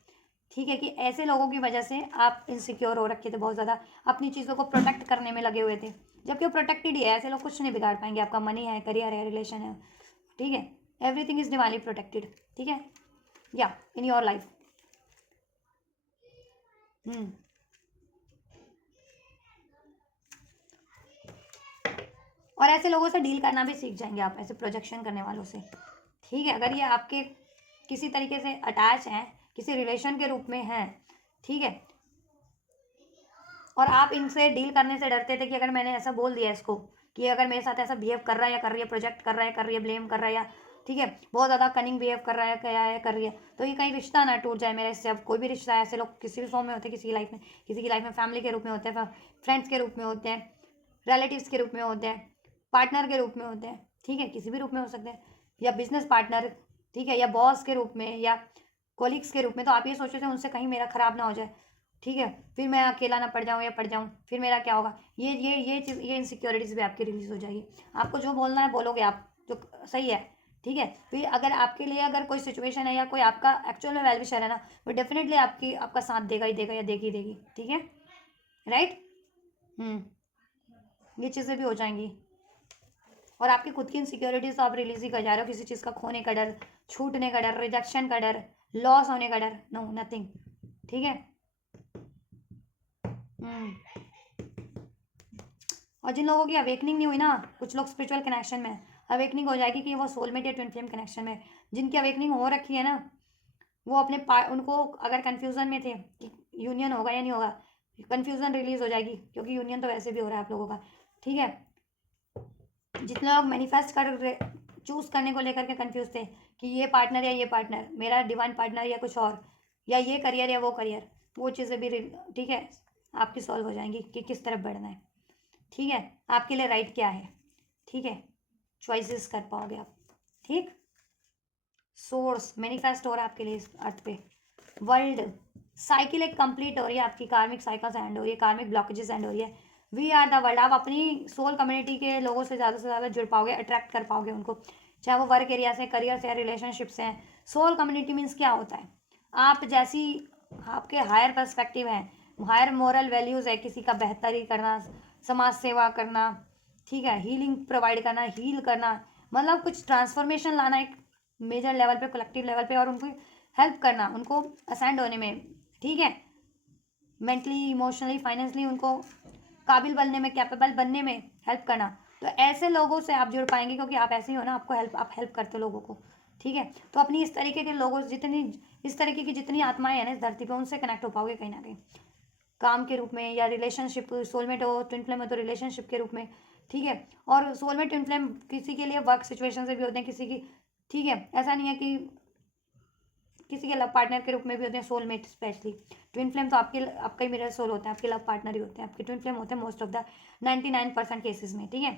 ठीक है, कि ऐसे लोगों की वजह से आप इनसिक्योर हो रखे थे बहुत ज़्यादा, अपनी चीज़ों को प्रोटेक्ट करने में लगे हुए थे, जबकि वो प्रोटेक्टेड ही है। ऐसे लोग कुछ नहीं बिगाड़ पाएंगे, आपका मनी है, करियर है, रिलेशन है, ठीक है, एवरीथिंग इज डिवाइनली प्रोटेक्टेड, ठीक है, या इन योर लाइफ। और ऐसे लोगों से डील करना भी सीख जाएंगे आप, ऐसे प्रोजेक्शन करने वालों से, ठीक है। अगर ये आपके किसी तरीके से अटैच हैं, किसी रिलेशन के रूप में हैं, ठीक है, और आप इनसे डील करने से डरते थे कि अगर मैंने ऐसा बोल दिया इसको कि अगर मेरे साथ ऐसा बिहेव कर रहा है या कर रही है, प्रोजेक्ट कर रहा है, कर रही है, ब्लेम कर रहा है, या ठीक है बहुत ज़्यादा कनिंग बिहेव कर रहा है, क्या है कर रही है, तो ये कहीं रिश्ता ना टूट जाए मेरा इससे। अब कोई भी रिश्ता है, ऐसे लोग किसी भी फॉर्म में होते हैं, किसी की लाइफ में, किसी की लाइफ में फैमिली के रूप में होते हैं, फ्रेंड्स के रूप में होते हैं, रिलेटिव्स के रूप में होते हैं, पार्टनर के रूप में होते हैं, ठीक है, किसी भी रूप में हो सकते हैं, या बिजनेस पार्टनर, ठीक है, या बॉस के रूप में, या कोलिग्स के रूप में। तो आप ये सोचते थे उनसे कहीं मेरा खराब ना हो जाए, ठीक है, फिर मैं अकेला ना पड़ जाऊँ या पड़ जाऊँ, फिर मेरा क्या होगा, ये चीज़, ये इनसिक्योरिटीज़ भी आपकी रिलीज हो जाएगी। आपको जो बोलना है बोलोगे आप, जो सही है, ठीक है। फिर अगर आपके लिए अगर कोई सिचुएशन है या कोई आपका एक्चुअल में वेल विशर है ना, वो डेफिनेटली आपका साथ देगा ही देगा, या देगी देगी, ठीक है, राइट। ये चीज़ें भी हो जाएंगी। और आपकी खुद की इनसिक्योरिटीज तो आप रिलीज ही कर जा रहे हो, किसी चीज़ का खोने का डर, छूटने का डर, रिजेक्शन का डर, लॉस होने का डर, नो नथिंग, ठीक है। और जिन लोगों की अवेकनिंग नहीं हुई ना, कुछ लोग स्पिरिचुअल कनेक्शन में अवेकनिंग हो जाएगी कि वो सोलमेट या ट्विन फ्लेम कनेक्शन में, जिनकी अवेकनिंग हो रखी है ना, वो अपने उनको अगर कन्फ्यूज़न में थे कि यूनियन होगा या नहीं होगा, कन्फ्यूज़न रिलीज हो जाएगी, क्योंकि यूनियन तो वैसे भी हो रहा है आप लोगों का, ठीक है। जितने लोग मैनिफेस्ट कर चूज़ करने को लेकर के कंफ्यूज थे कि ये पार्टनर या ये पार्टनर, मेरा डिवाइन पार्टनर या कुछ और, या ये करियर या वो करियर, वो चीज़ें भी ठीक है आपकी सॉल्व हो जाएंगी कि किस तरफ बढ़ना है, ठीक है, आपके लिए राइट क्या है, ठीक है, चॉइसेस कर पाओगे आप, ठीक। सोर्स मैनिफेस्ट हो रहा है आपके लिए इस अर्थ पे। वर्ल्ड साइकिल एक कंप्लीट हो रही है आपकी, कार्मिक साइकिल्स एंड हो रही है, कार्मिक ब्लॉकेजेस एंड हो रही है। वी आर द वर्ल्ड, आप अपनी सोल कम्युनिटी के लोगों से ज़्यादा जुड़ पाओगे, अट्रैक्ट कर पाओगे उनको, चाहे वो वर्क एरिया से, करियर से, रिलेशनशिप से हैं। सोल कम्युनिटी मीन्स क्या होता है, आप जैसी आपके हायर पर्सपेक्टिव है, हायर मॉरल वैल्यूज़ है, किसी का बेहतरी करना, समाज सेवा करना, ठीक है, हीलिंग प्रोवाइड करना, हील करना, मतलब कुछ ट्रांसफॉर्मेशन लाना एक मेजर लेवल पे, कलेक्टिव लेवल पे, और उनको हेल्प करना, उनको असेंड होने में, ठीक है, मेंटली, इमोशनली, फाइनेंशियली उनको काबिल बनने में, कैपेबल बनने में हेल्प करना। तो ऐसे लोगों से आप जुड़ पाएंगे, क्योंकि आप ऐसे ही हो ना, आपको हेल्प, आप हेल्प करते हो लोगों को, ठीक है। तो अपनी इस तरीके के लोगों, इस तरीके की जितनी आत्माएं हैं ना इस धरती पे, उनसे कनेक्ट हो पाओगे कहीं ना कहीं, काम के रूप में, या रिलेशनशिप, सोलमेट हो, ट्विन फ्लेम हो तो रिलेशनशिप के रूप में, ठीक है। और सोलमेट ट्विन फ्लेम किसी के लिए वर्क सिचुएशन से भी होते हैं, किसी की, ठीक है, ऐसा नहीं है कि किसी के लव पार्टनर के रूप में भी होते हैं सोलमेट। स्पेशली ट्विन फ्लेम तो आपका ही मिरर सोल होता है, आपके लव पार्टनर ही होते हैं, आपके ट्विन फ्लेम होते हैं मोस्ट ऑफ द 99% केसेस में, ठीक है।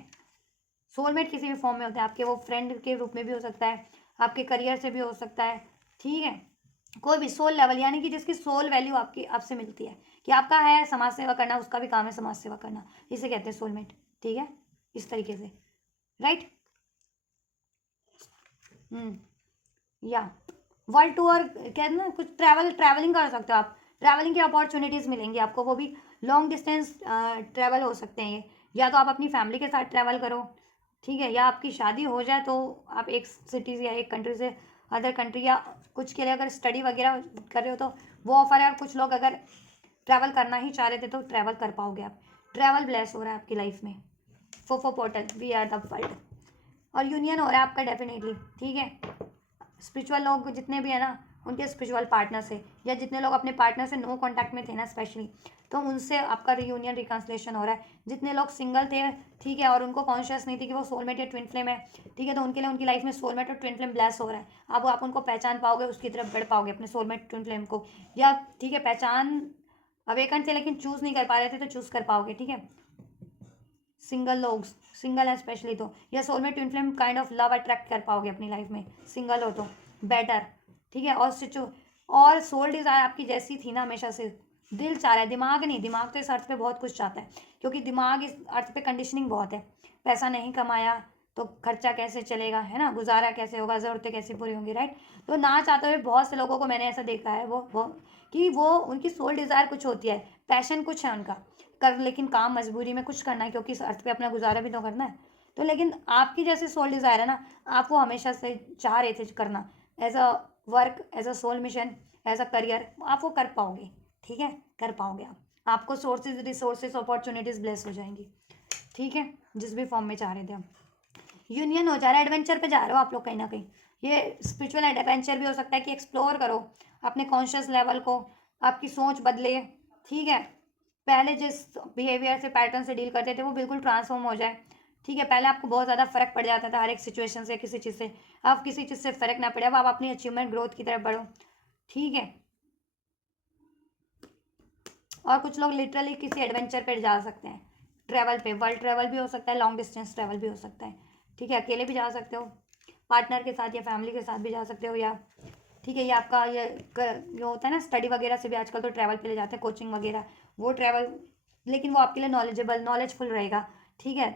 सोलमेट किसी भी फॉर्म में होता है, आपके वो फ्रेंड के रूप में भी हो सकता है, आपके करियर से भी हो सकता है, ठीक है, कोई भी सोल लेवल, यानी कि जिसकी सोल वैल्यू आपकी आपसे मिलती है, कि आपका है समाज सेवा करना, उसका भी काम है समाज सेवा करना, इसे कहते हैं सोलमेट, ठीक है, इस तरीके से, राइट। या वर्ल्ड टूर कहते ना, कुछ ट्रैवलिंग कर सकते हो आप, ट्रैवलिंग की अपॉर्चुनिटीज़ मिलेंगी आपको, वो भी लॉन्ग डिस्टेंस ट्रैवल हो सकते हैं ये, या तो आप अपनी फैमिली के साथ ट्रैवल करो, ठीक है, या आपकी शादी हो जाए तो आप एक सिटी से या एक कंट्री से अदर कंट्री, या कुछ के लिए अगर स्टडी वगैरह कर रहे हो तो वो ऑफर है। और कुछ लोग अगर ट्रैवल करना ही चाह रहे थे तो ट्रैवल कर पाओगे आप, ट्रैवल ब्लेस हो रहा है आपकी लाइफ में। फोफो portal, we are the world, और यूनियन हो रहा है आपका डेफिनेटली, ठीक है। स्पिरिचुअल लोग जितने भी है ना, उनके स्पिरिचुअल पार्टनर से, या जितने लोग अपने पार्टनर से नो कांटेक्ट में थे ना स्पेशली, तो उनसे आपका रियूनियन, रिकन्सिलेशन हो रहा है। जितने लोग सिंगल थे, ठीक है, और उनको कॉन्शियस नहीं थी कि वो सोलमेट या ट्विन फ्लेम है, ठीक है, तो उनके लिए उनकी लाइफ में सोलमेट और ट्विन फ्लेम ब्लेस हो रहा है। अब आप उनको पहचान पाओगे, उसकी तरफ बढ़ पाओगे, अपने सोलमेट ट्विन फ्लेम को, या ठीक है, पहचान अवेकन थे लेकिन चूज़ नहीं कर पा रहे थे, तो चूज़ कर पाओगे, ठीक है। सिंगल लोग, सिंगल है स्पेशली तो, या soulmate twin flame kind of love attract कर पाओगे अपनी लाइफ में, सिंगल हो तो बेटर, ठीक है। और सोल डिज़ायर आपकी जैसी थी ना हमेशा से, दिल चाह रहा है, दिमाग नहीं, दिमाग तो इस अर्थ पे बहुत कुछ चाहता है, क्योंकि दिमाग इस अर्थ पे कंडीशनिंग बहुत है, पैसा नहीं कमाया, तो खर्चा कैसे चलेगा, है ना, गुजारा कैसे होगा, ज़रूरतें कैसे पूरी होंगी, राइट। तो ना चाहते हुए बहुत से लोगों को मैंने ऐसा देखा है, वो उनकी सोल डिज़ायर कुछ होती है, पैशन कुछ है उनका कर, लेकिन काम मजबूरी में कुछ करना है, क्योंकि इस अर्थ पे अपना गुजारा भी तो करना है। तो लेकिन आपकी जैसे सोल डिज़ायर है ना, आप वो हमेशा से चाह रहे थे करना, as a work, as a soul mission, as a career, आप वो कर पाओगे, ठीक है, कर पाओगे आप। आपको सोर्सेज, रिसोर्सेज, अपॉर्चुनिटीज़ ब्लेस हो जाएंगी, ठीक है, जिस भी फॉर्म में चाह रहे थे हम। यूनियन हो जा रहा है, एडवेंचर पे जा रहे हो आप लोग कहीं ना कहीं। ये स्पिरिचुअल एडवेंचर भी हो सकता है कि एक्सप्लोर करो अपने कॉन्शियस लेवल को, आपकी सोच बदले, ठीक है, पहले जिस बिहेवियर से, पैटर्न से डील करते थे वो बिल्कुल ट्रांसफॉर्म हो जाए, ठीक है। पहले आपको बहुत ज़्यादा फर्क पड़ जाता था हर एक सिचुएशन से, किसी चीज़ से, अब किसी चीज़ से फर्क ना पड़े, अब आप अपनी अचीवमेंट ग्रोथ की तरफ बढ़ो, ठीक है। और कुछ लोग लिटरली किसी एडवेंचर पर जा सकते हैं, ट्रैवल पे, वर्ल्ड ट्रैवल भी हो सकता है, लॉन्ग डिस्टेंस ट्रैवल भी हो सकता है, ठीक है, अकेले भी जा सकते हो, पार्टनर के साथ या फैमिली के साथ भी जा सकते हो, या ठीक है, ये आपका ये होता है ना, स्टडी वगैरह से भी आजकल तो ट्रैवल पे ले जाते हैं, कोचिंग वगैरह, वो ट्रैवल, लेकिन वो आपके लिए नॉलेजफुल रहेगा, ठीक है।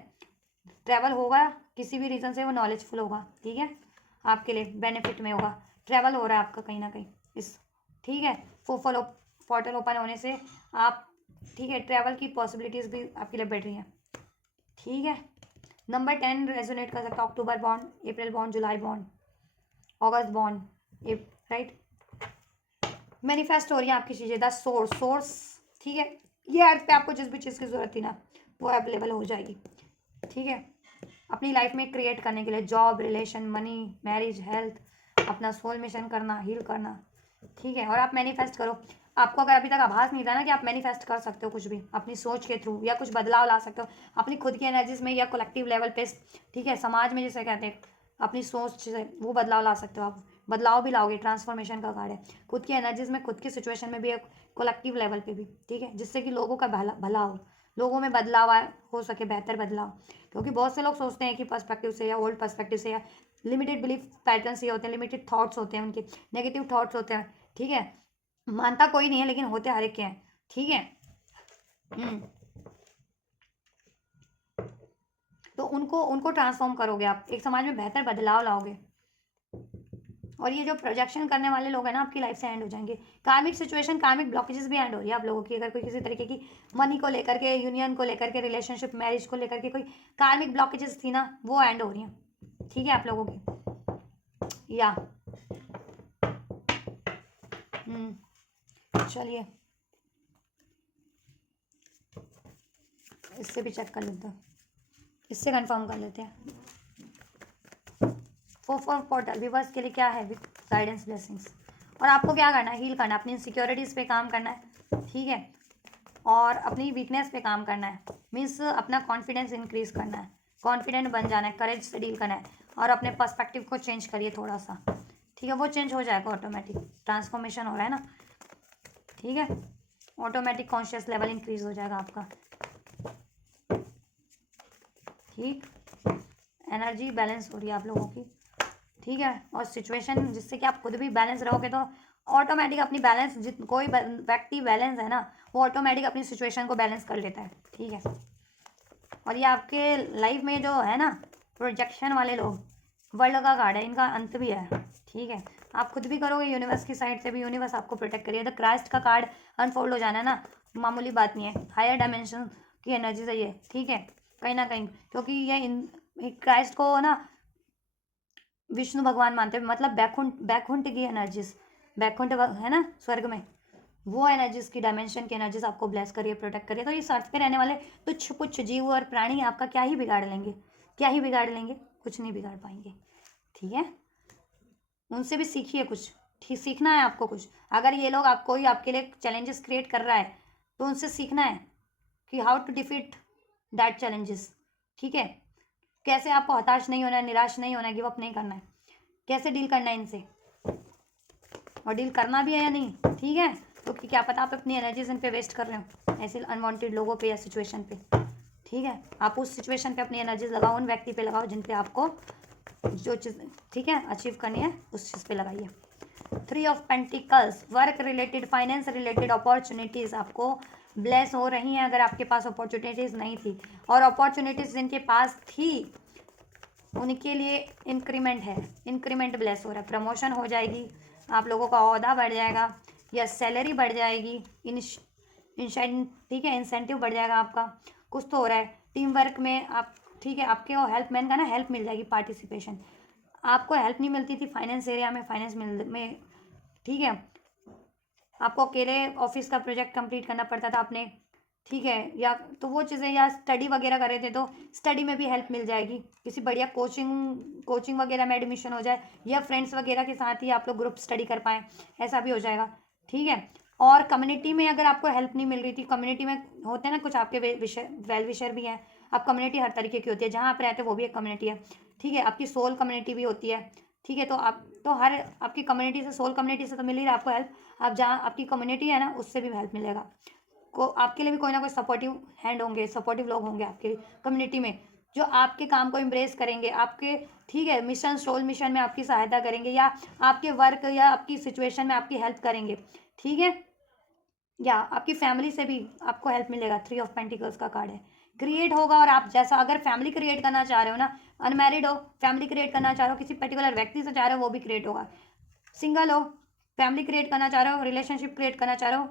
ट्रैवल होगा किसी भी रीज़न से, वो नॉलेजफुल होगा, ठीक है, आपके लिए बेनिफिट में होगा, ट्रैवल हो रहा है आपका कहीं ना कहीं इस, ठीक है। फॉलो पोर्टल ओपन होने से आप, ठीक है, ट्रैवल की पॉसिबिलिटीज़ भी आपके लिए बढ़ रही हैं, ठीक है। नंबर 10 रेजोनेट कर सकता है, अक्टूबर बॉन्ड, अप्रैल बॉन्ड, जुलाई बॉन्ड, अगस्त बॉन्ड, राइट। मैनिफेस्ट हो रही है आपकी चीज़ें, द सोर्स, ठीक है, ये अर्थ पे आपको जिस भी चीज़ की ज़रूरत थी ना, वो अवेलेबल हो जाएगी, ठीक है, अपनी लाइफ में क्रिएट करने के लिए, job, relation, money, marriage, health, अपना सोल मिशन करना, हील करना, ठीक है। और आप मैनिफेस्ट करो, आपको अगर अभी तक आभास नहीं था ना कि आप मैनिफेस्ट कर सकते हो कुछ भी अपनी सोच के थ्रू, या कुछ बदलाव ला सकते हो अपनी खुद की एनर्जीज में, या कलेक्टिव लेवल पे, ठीक है, समाज में जिसे कहते हैं, अपनी सोच से वो बदलाव ला सकते हो आप, बदलाव भी लाओगे, ट्रांसफॉर्मेशन का कार्ड है, खुद की एनर्जीज में, खुद की सिचुएशन में भी, एक कलेक्टिव लेवल पे भी, ठीक है, जिससे कि लोगों का भला हो, लोगों में बदलाव हो सके, बेहतर बदलाव। क्योंकि बहुत से लोग सोचते हैं कि पर्सपेक्टिव से, या ओल्ड पर्सपेक्टिव से, या लिमिटेड बिलीफ पैटर्न से होते हैं, लिमिटेड थॉट्स होते हैं उनके, नेगेटिव थॉट्स होते हैं, ठीक है, मानता कोई नहीं है लेकिन होते हर एक के हैं, ठीक है। तो उनको उनको ट्रांसफॉर्म करोगे आप, एक समाज में बेहतर बदलाव लाओगे, और ये जो प्रोजेक्शन करने वाले लोग हैं ना, आपकी लाइफ से एंड हो जाएंगे। कार्मिक सिचुएशन, कार्मिक ब्लॉकेजेस भी एंड हो रही है आप लोगों की, अगर कोई किसी तरीके की मनी को लेकर के, यूनियन को लेकर के, रिलेशनशिप, मैरिज को लेकर के कोई कार्मिक ब्लॉकेजेस थी ना, वो एंड हो रही हैं, ठीक है, आप लोगों की, या चलिए इससे भी चेक कर लेते हैं, इससे कंफर्म कर लेते हैं। फॉर पोर्टल व्यूवर्स के लिए क्या है, विद गाइडेंस, ब्लेसिंग्स। और आपको क्या करना है, हील करना है, अपनी इनसिक्योरिटीज़ पे काम करना है, ठीक है, और अपनी वीकनेस पे काम करना है, मीन्स अपना कॉन्फिडेंस इंक्रीज करना है, कॉन्फिडेंट बन जाना है, करेज से डील करना है, और अपने पर्सपेक्टिव को चेंज करिए थोड़ा सा, ठीक है, वो चेंज हो जाएगा, ऑटोमेटिक ट्रांसफॉर्मेशन हो रहा है ना, ठीक है, ऑटोमेटिक कॉन्शियस लेवल इंक्रीज हो जाएगा आपका, ठीक, एनर्जी बैलेंस हो रही है आप लोगों की, ठीक है, और सिचुएशन, जिससे कि आप खुद भी बैलेंस रहोगे तो ऑटोमेटिक अपनी बैलेंस, कोई व्यक्ति बैलेंस है ना, वो ऑटोमेटिक अपनी सिचुएशन को बैलेंस कर लेता है, ठीक है। और ये आपके लाइफ में जो है ना, प्रोजेक्शन वाले लोग, वर्ल्ड का कार्ड है, इनका अंत भी है, ठीक है, आप खुद भी करोगे, यूनिवर्स की साइड से भी यूनिवर्स आपको प्रोटेक्ट करिए। द क्राइस्ट का कार्ड अनफोल्ड हो जाना है ना, मामूली बात नहीं है, हायर डायमेंशन की एनर्जी से ये, ठीक है, कहीं ना कहीं, क्योंकि ये क्राइस्ट को ना विष्णु भगवान मानते हैं, मतलब बैकुंठ की एनर्जीज, बैकुंठ है ना स्वर्ग में, वो एनर्जीज की, डायमेंशन की एनर्जीज आपको ब्लेस करिए, प्रोटेक्ट करिए। तो इस अर्थ पे रहने वाले तुच्छ पुच्छ जीव और प्राणी आपका क्या ही बिगाड़ लेंगे, क्या ही बिगाड़ लेंगे, कुछ नहीं बिगाड़ पाएंगे, ठीक है। उनसे भी सीखिए कुछ, ठीक, सीखना है आपको कुछ, अगर ये लोग आपको ही आपके लिए चैलेंजेस क्रिएट कर रहा है तो उनसे सीखना है कि how to defeat that challenges, ठीक है, कैसे आपको हताश नहीं होना है, निराश नहीं होना है, गिव अप नहीं करना है, कैसे डील करना है इनसे, और डील करना भी है या नहीं, ठीक है। तो क्या पता आप अपनी एनर्जीज इन पे वेस्ट कर रहे हो ऐसे अनवांटेड लोगों पे या सिचुएशन पे, ठीक है, आप उस सिचुएशन पे अपनी एनर्जीज लगाओ, उन व्यक्ति पे लगाओ जिन पे आपको जो चीज़, ठीक है, अचीव करनी है उस चीज़ पे लगाइए। 3 of pentacles, work related, finance related opportunities आपको ब्लेस हो रही हैं, अगर आपके पास अपॉर्चुनिटीज़ नहीं थी, और अपॉर्चुनिटीज़ जिनके पास थी उनके लिए इंक्रीमेंट है, इंक्रीमेंट ब्लेस हो रहा है, प्रमोशन हो जाएगी, आप लोगों का ओहदा बढ़ जाएगा या सैलरी बढ़ जाएगी, ठीक है, इंसेंटिव बढ़ जाएगा आपका, कुछ तो हो रहा है टीम वर्क में आप, ठीक है, आपके वो हेल्प मैन का ना हेल्प मिल जाएगी, पार्टिसिपेशन, आपको हेल्प नहीं मिलती थी फाइनेंस एरिया में, फाइनेंस में, ठीक है, आपको अकेले ऑफिस का प्रोजेक्ट कंप्लीट करना पड़ता था अपने, ठीक है, या तो वो चीज़ें, या स्टडी वगैरह कर रहे थे तो स्टडी में भी हेल्प मिल जाएगी, किसी बढ़िया कोचिंग वगैरह में एडमिशन हो जाए, या फ्रेंड्स वगैरह के साथ ही आप लोग ग्रुप स्टडी कर पाएँ, ऐसा भी हो जाएगा, ठीक है। और कम्युनिटी में अगर आपको हेल्प नहीं मिल रही थी, कम्युनिटी में होते हैं ना कुछ आपके वेल विशर भी हैं, अब कम्युनिटी हर तरीके की होती है, जहाँ आप रहते हो वो भी एक कम्युनिटी है, ठीक है, आपकी सोल कम्युनिटी भी होती है, ठीक है, तो आप तो हर आपकी कम्युनिटी से, सोल कम्युनिटी से तो मिल ही रहा है आपको हेल्प, आप जहाँ आपकी कम्युनिटी है ना उससे भी हेल्प मिलेगा, को आपके लिए भी कोई ना कोई सपोर्टिव हैंड होंगे, सपोर्टिव लोग होंगे आपके कम्युनिटी में, जो आपके काम को इम्ब्रेस करेंगे, आपके, ठीक है, मिशन सोल मिशन में आपकी सहायता करेंगे, या आपके वर्क या आपकी सिचुएशन में आपकी हेल्प करेंगे, ठीक है, या आपकी फैमिली से भी आपको हेल्प मिलेगा, 3 ऑफ पेंटिकल्स का कार्ड है, क्रिएट होगा, और आप जैसा अगर फैमिली क्रिएट करना चाह रहे हो ना, अनमैरिड हो, फैमिली क्रिएट करना चाह रहे हो, किसी पर्टिकुलर व्यक्ति से चाह रहे हो, वो भी क्रिएट होगा, सिंगल हो, फैमिली क्रिएट करना चाह रहे हो, रिलेशनशिप क्रिएट करना चाह रहे हो,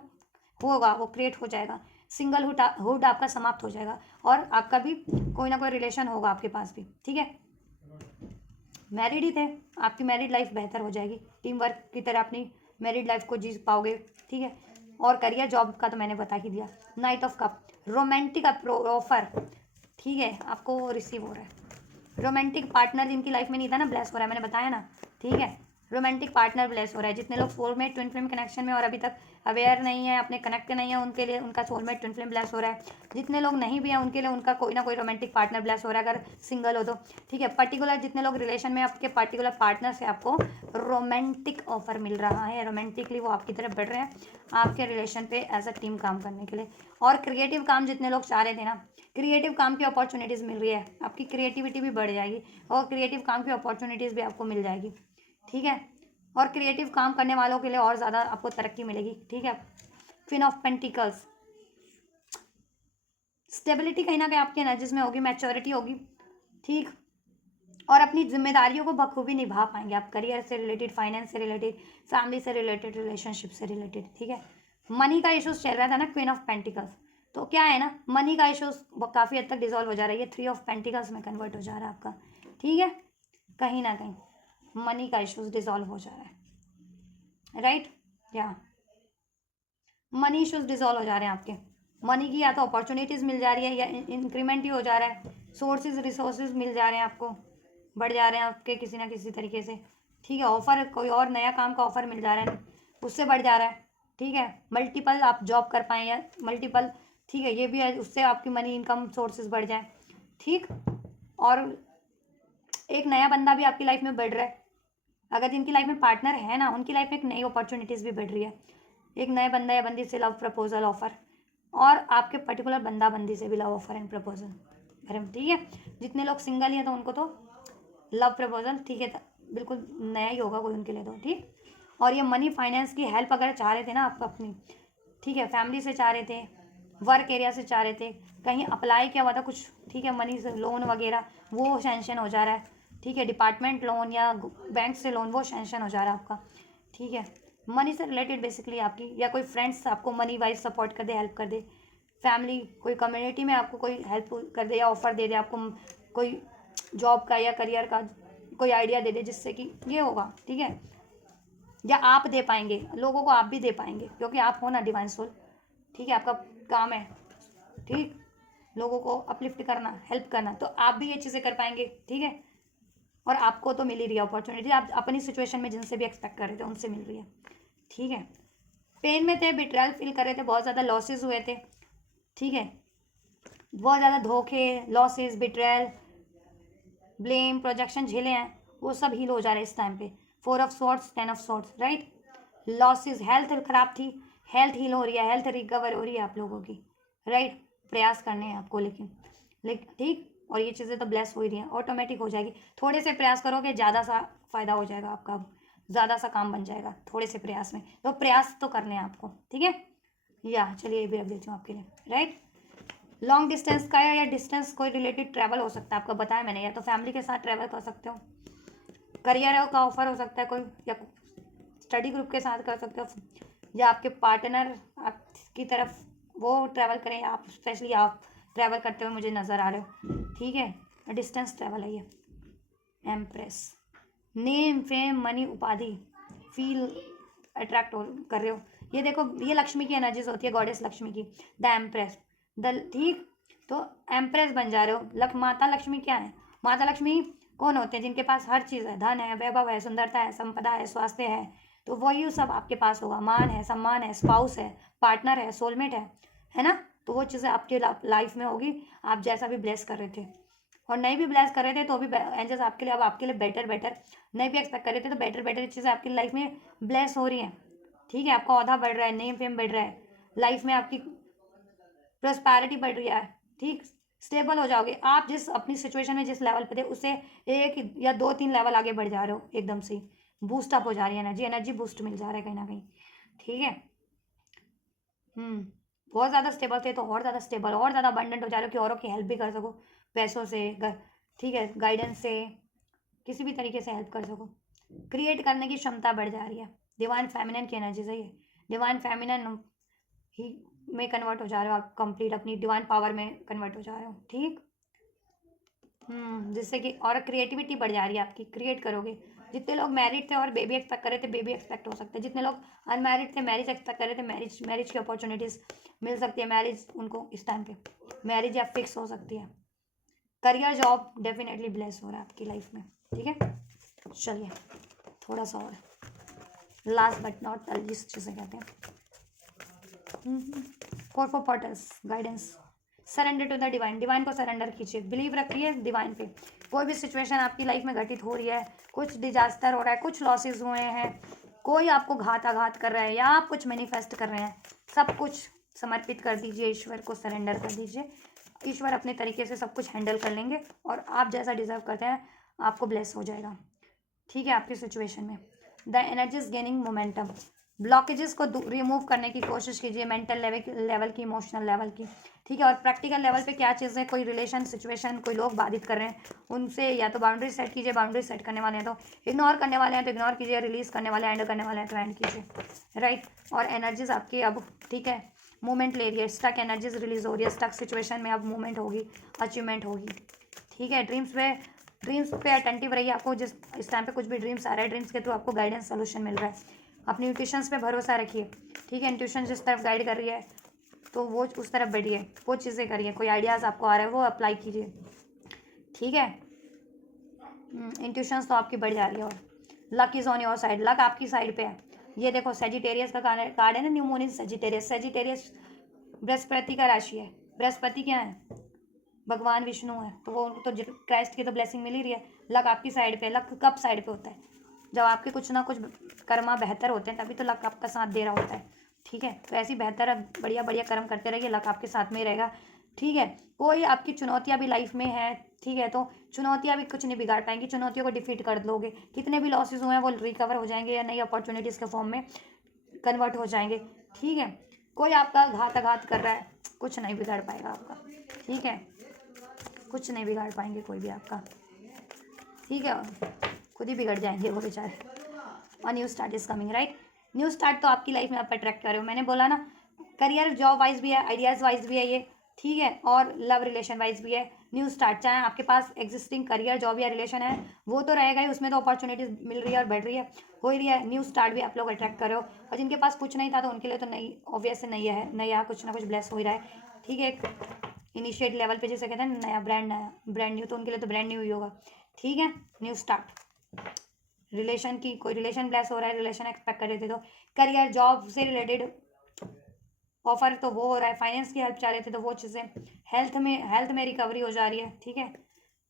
होगा, वो क्रिएट हो जाएगा, सिंगल हुड आपका समाप्त हो जाएगा, और आपका भी कोई ना कोई रिलेशन होगा आपके पास भी, ठीक है, मैरिड ही थे, आपकी मैरिड लाइफ बेहतर हो जाएगी, टीम वर्क की तरह अपनी मैरिड लाइफ को जी पाओगे, ठीक है, और करियर जॉब का तो मैंने बता ही दिया, night of cup, romantic offer, ठीक है, आपको रिसीव हो रहा है, रोमांटिक पार्टनर जिनकी लाइफ में नहीं था ना, ब्लेस हो रहा है, मैंने बताया ना, ठीक है, रोमांटिक पार्टनर ब्लेस हो रहा है, जितने लोग सोलमेट ट्विन फ्लेम कनेक्शन में और अभी तक अवेयर नहीं है, अपने कनेक्ट नहीं है, उनके लिए उनका सोलमेट ट्विन फ्लेम ब्लेस हो रहा है, जितने लोग नहीं भी हैं उनके लिए उनका कोई ना कोई रोमांटिक पार्टनर ब्लेस हो रहा है, अगर सिंगल हो तो, ठीक है, पर्टिकुलर जितने लोग रिलेशन में आपके पर्टिकुलर पार्टनर से आपको रोमांटिक ऑफर मिल रहा है, रोमांटिकली वो आपकी तरफ बढ़ रहे हैं, आपके रिलेशन पे एज अ टीम काम करने के लिए, और क्रिएटिव काम जितने लोग चाह रहे थे ना, क्रिएटिव काम की अपॉर्चुनिटीज़ मिल रही है, आपकी क्रिएटिविटी भी बढ़ जाएगी, और क्रिएटिव काम की अपॉर्चुनिटीज़ भी आपको मिल जाएगी, ठीक है, और क्रिएटिव काम करने वालों के लिए और ज़्यादा आपको तरक्की मिलेगी, ठीक है, क्वीन ऑफ पेंटिकल्स, स्टेबिलिटी कहीं ना कहीं आपकी एनर्जीज में होगी, मैच्योरिटी होगी, ठीक, और अपनी जिम्मेदारियों को बखूबी निभा पाएंगे आप, करियर से रिलेटेड, फाइनेंस से रिलेटेड, फैमिली से रिलेटेड, रिलेशनशिप से रिलेटेड, ठीक है, मनी का इशूज चल रहा था ना, क्वीन ऑफ पेंटिकल्स, तो क्या है ना, मनी का इशूज काफ़ी हद तक डिजोल्व हो जा रहा है, ये 3 ऑफ पेंटिकल्स में कन्वर्ट हो जा रहा है आपका, ठीक है, कहीं ना कहीं मनी का इशूज डिजोल्व हो जा रहा है, राइट, या मनी इशूज डिजोल्व हो जा रहे हैं आपके, मनी की या तो अपॉर्चुनिटीज़ मिल जा रही है, या इंक्रीमेंट ही हो जा रहा है, सोर्सेज रिसोर्सेज मिल जा रहे हैं आपको, बढ़ जा रहे हैं आपके किसी ना किसी तरीके से, ठीक है, ऑफर कोई और नया काम का ऑफर मिल जा रहा है, उससे बढ़ जा रहा है, ठीक है, मल्टीपल आप जॉब कर पाएँ, या मल्टीपल, ठीक है, ये भी है, उससे आपकी मनी इनकम सोर्सेज बढ़ जाए, ठीक, और एक नया बंदा भी आपकी लाइफ में बढ़ रहा है, अगर जिनकी लाइफ में पार्टनर है ना, उनकी लाइफ में एक नई अपॉर्चुनिटीज़ भी बढ़ रही है, एक नए बंदा या बंदी से लव प्रपोजल ऑफर, और आपके पर्टिकुलर बंदा बंदी से भी लव ऑफर एंड प्रपोजल, ठीक है, जितने लोग सिंगल हैं तो उनको तो लव प्रपोजल, ठीक है, बिल्कुल नया ही होगा कोई उनके लिए तो, ठीक, और ये मनी फाइनेंस की हेल्प अगर चाह रहे थे ना आप अपनी, ठीक है, फैमिली से चाह रहे थे, वर्क एरिया से चाह रहे थे, कहीं अप्लाई किया हुआ था कुछ, ठीक है, मनी से लोन वगैरह वो सेंशन हो जा रहा है, ठीक है, डिपार्टमेंट लोन या बैंक से लोन वो सेंशन हो जा रहा है आपका, ठीक है, मनी से रिलेटेड बेसिकली आपकी, या कोई फ्रेंड्स आपको मनी वाइज सपोर्ट कर दे, हेल्प कर दे, फैमिली कोई कम्युनिटी में आपको कोई हेल्प कर दे, या ऑफर दे दे आपको कोई जॉब का या करियर का कोई आइडिया दे दे, जिससे कि ये होगा, ठीक है, या आप दे पाएंगे लोगों को, आप भी दे पाएंगे क्योंकि आप हो ना डिवाइन सोल, ठीक है, आपका काम है, ठीक, लोगों को अपलिफ्ट करना, हेल्प करना, तो आप भी ये चीज़ें कर पाएंगे, ठीक है, और आपको तो मिल ही रही है अपॉर्चुनिटी, आप अपनी सिचुएशन में जिनसे भी एक्सपेक्ट कर रहे थे उनसे मिल रही है, ठीक है, पेन में थे, बिट्रायल फील कर रहे थे, बहुत ज़्यादा लॉसेस हुए थे, ठीक है, बहुत ज़्यादा धोखे, लॉसेस, बिट्रायल, ब्लेम, प्रोजेक्शन झेले हैं, वो सब हील हो जा रहे हैं इस टाइम पे, 4 of sorts, 10 of sorts, right, losses, health खराब थी, हेल्थ हील हो रही है, हेल्थ रिकवर हो रही है आप लोगों की, राइट, प्रयास करने हैं आपको, लेकिन ठीक, और ये चीज़ें तो ब्लेस हो ही रही हैं, ऑटोमेटिक हो जाएगी, थोड़े से प्रयास करोगे ज़्यादा सा फायदा हो जाएगा आपका, अब ज़्यादा सा काम बन जाएगा थोड़े से प्रयास में, तो प्रयास तो करने हैं आपको, ठीक है, या चलिए ये भी रख देती हूँ आपके लिए, राइट, लॉन्ग डिस्टेंस का है या डिस्टेंस कोई रिलेटेड ट्रैवल हो सकता है, आपको बताया मैंने, या तो फैमिली के साथ ट्रैवल कर सकते हो, करियर का ऑफर हो सकता है कोई, या स्टडी ग्रुप के साथ कर सकते हो, या आपके पार्टनर आपकी तरफ वो ट्रैवल करें, आप स्पेशली आप ट्रैवल करते हुए मुझे नज़र आ रहे हो, ठीक है, डिस्टेंस ट्रैवल है ये। एम्प्रेस, नेम फेम मनी उपाधि, फील अट्रैक्ट कर रहे हो, ये देखो ये लक्ष्मी की एनर्जीज होती है, गॉडेस लक्ष्मी की, द एम्प्रेस, द ठीक, तो एम्प्रेस बन जा रहे हो। माता लक्ष्मी क्या है, माता लक्ष्मी कौन होते हैं, जिनके पास हर चीज़ है, धन है, वैभव है, सुंदरता है, संपदा है, स्वास्थ्य है, तो वही सब आपके पास होगा, मान है, सम्मान है, स्पाउस है, पार्टनर है, सोलमेट है ना, तो वो चीज़ें आपके लाइफ में होगी, आप जैसा भी ब्लेस कर रहे थे और नहीं भी ब्लेस कर रहे थे तो भी एंजल्स आपके लिए अब आपके लिए बेटर बेटर, नहीं भी एक्सपेक्ट कर रहे थे तो बेटर बेटर चीज़ें आपकी लाइफ में ब्लेस हो रही हैं, ठीक है, आपका औहदा बढ़ रहा है, नेम फेम बढ़ रहा है, लाइफ में आपकी प्रोस्पैरिटी बढ़ रही है, ठीक, स्टेबल हो जाओगे आप, जिस अपनी सिचुएशन में जिस लेवल पे थे उससे एक या दो तीन लेवल आगे बढ़ जा रहे हो, एकदम से बूस्ट अप हो जा रही है एनर्जी, एनर्जी बूस्ट मिल जा रहा है कहीं ना कहीं, ठीक है। बहुत ज़्यादा स्टेबल थे तो और ज़्यादा स्टेबल, और ज़्यादा अबंडेंट हो जा रहे हो कि औरों की हेल्प भी कर सको, पैसों से, ठीक है, गाइडेंस से, किसी भी तरीके से हेल्प कर सको, क्रिएट करने की क्षमता बढ़ जा रही है, डिवाइन फेमिनिन की एनर्जी से, ये डिवाइन फेमिनिन ही में कन्वर्ट हो जा रहे हो आप, कंप्लीट अपनी डिवाइन पावर में कन्वर्ट हो जा रहे हो, ठीक। जिससे कि और क्रिएटिविटी बढ़ जा रही है आपकी, क्रिएट करोगे, जितने लोग मैरिड थे और बेबी एक्सपेक्ट कर रहे थे बेबी एक्सपेक्ट हो सकते हैं, जितने लोग अनमैरिड थे मैरिज एक्सपेक्ट कर रहे थे मैरिज की अपॉर्चुनिटीज़ मिल सकती है, मैरिज उनको इस टाइम पे मैरिज या फिक्स हो सकती है, करियर जॉब डेफिनेटली ब्लेस हो रहा है आपकी लाइफ में, ठीक है। चलिए थोड़ा सा और, लास्ट बट नॉट लीस्ट जिसे कहते हैं, four for portals guidance, surrender to the divine, divine को सरेंडर कीजिए, बिलीव रखिए डिवाइन पे, कोई भी सिचुएशन आपकी लाइफ में घटित हो रही है, कुछ डिजास्टर हो रहा है, कुछ लॉसेस हुए हैं, कोई आपको आघात कर रहा है या आप कुछ मैनिफेस्ट कर रहे हैं, सब कुछ समर्पित कर दीजिए, ईश्वर को सरेंडर कर दीजिए, ईश्वर अपने तरीके से सब कुछ हैंडल कर लेंगे और आप जैसा डिजर्व करते हैं आपको ब्लेस हो जाएगा, ठीक है, आपकी सिचुएशन में। The energy is gaining momentum, blockages को रिमूव करने की कोशिश कीजिए, मेंटल लेवल की, इमोशनल लेवल की, ठीक है, और प्रैक्टिकल लेवल पे क्या चीज़ है, कोई रिलेशन सिचुएशन कोई लोग बाधित कर रहे हैं उनसे या तो बाउंड्री सेट कीजिए, बाउंड्री सेट करने वाले हैं तो इग्नोर करने वाले हैं तो इग्नोर कीजिए, रिलीज करने वाले एंड करने वाले हैं तो एंड कीजिए, राइट। और एनर्जीज आपकी अब, ठीक है, मूवमेंट ले रही है, स्टक एनर्जीज रिलीज हो रही है, स्टक सिचुएशन में अब मूवमेंट होगी, अचीवमेंट होगी, ठीक है। ड्रीम्स पे अटेंटिव रहिए, आपको जिस इस टाइम पे कुछ भी ड्रीम्स आ रहा है ड्रीम्स के थ्रू आपको गाइडेंस सोल्यूशन मिल रहा है, अपनी इंट्यूशंस पे भरोसा रखिए, ठीक है, इंट्यूशन जिस तरफ गाइड कर रही है तो वो उस तरफ बढ़िए, वो चीज़ें करिए, कोई आइडियाज़ आपको आ रहा है वो अप्लाई कीजिए, ठीक है। इंट्यूशंस तो आपकी बढ़ जा रही है, और luck is on your side, luck आपकी साइड पे है, ये देखो सेजिटेरियस का कार्ड है ना, new moon in Sagittarius, Sagittarius Brihaspati का राशि है, बृहस्पति क्या है, भगवान विष्णु है, तो वो तो क्राइस्ट की तो ब्लेसिंग मिल ही रही है, लक आपकी साइड पे, लक कब साइड पे होता है, जब आपके कुछ ना कुछ कर्मा बेहतर होते हैं तभी तो लक आपका साथ दे रहा होता है, ठीक है, तो ऐसी बेहतर बढ़िया बढ़िया कर्म करते रहिए, लक आपके साथ में ही रहेगा, ठीक है। कोई आपकी चुनौतियाँ भी लाइफ में है, ठीक है, तो चुनौतियाँ भी कुछ नहीं बिगाड़ पाएंगी, चुनौतियों को डिफीट कर लोगे, कितने भी लॉसेज हुए हैं वो रिकवर हो जाएंगे या नई अपॉर्चुनिटीज़ के फॉर्म में कन्वर्ट हो जाएंगे, ठीक है। कोई आपका आघात कर रहा है, कुछ नहीं बिगाड़ पाएगा आपका, ठीक है, कुछ नहीं बिगाड़ पाएंगे कोई भी आपका, ठीक है, खुद ही बिगड़ जाएंगे वो बेचारे। और new start is coming, right, new start तो आपकी लाइफ में आप अट्रैक्ट कर रहे हो, मैंने बोला ना, करियर जॉब वाइज भी है, आइडियाज़ वाइज भी है ये, ठीक है, और लव रिलेशन वाइज भी है, न्यू स्टार्ट, चाहे आपके पास एग्जिस्टिंग करियर जॉब या रिलेशन है वो तो रहेगा ही, उसमें तो अपॉर्चुनिटीज मिल रही है और बढ़ रही है, हो ही रही है, न्यू स्टार्ट भी आप लोग अट्रैक्ट कर रहे हो, और जिनके पास कुछ नहीं था तो उनके लिए तो नई ऑब्वियस नई है, नया कुछ ना कुछ ब्लेस हो ही रहा है, ठीक है, एक इनिशिएट लेवल पे जिसे कहते हैं नया ब्रांड न्यू, तो उनके लिए तो ब्रांड न्यू ही होगा, ठीक है, न्यू स्टार्ट, रिलेशन की कोई रिलेशन ब्लेस हो रहा है, रिलेशन एक्सपेक्ट कर रहे थे तो, करियर जॉब से रिलेटेड ऑफर तो वो हो रहा है, फाइनेंस की हेल्प चाह रहे थे तो वो चीज़ें, हेल्थ में रिकवरी हो जा रही है, ठीक है।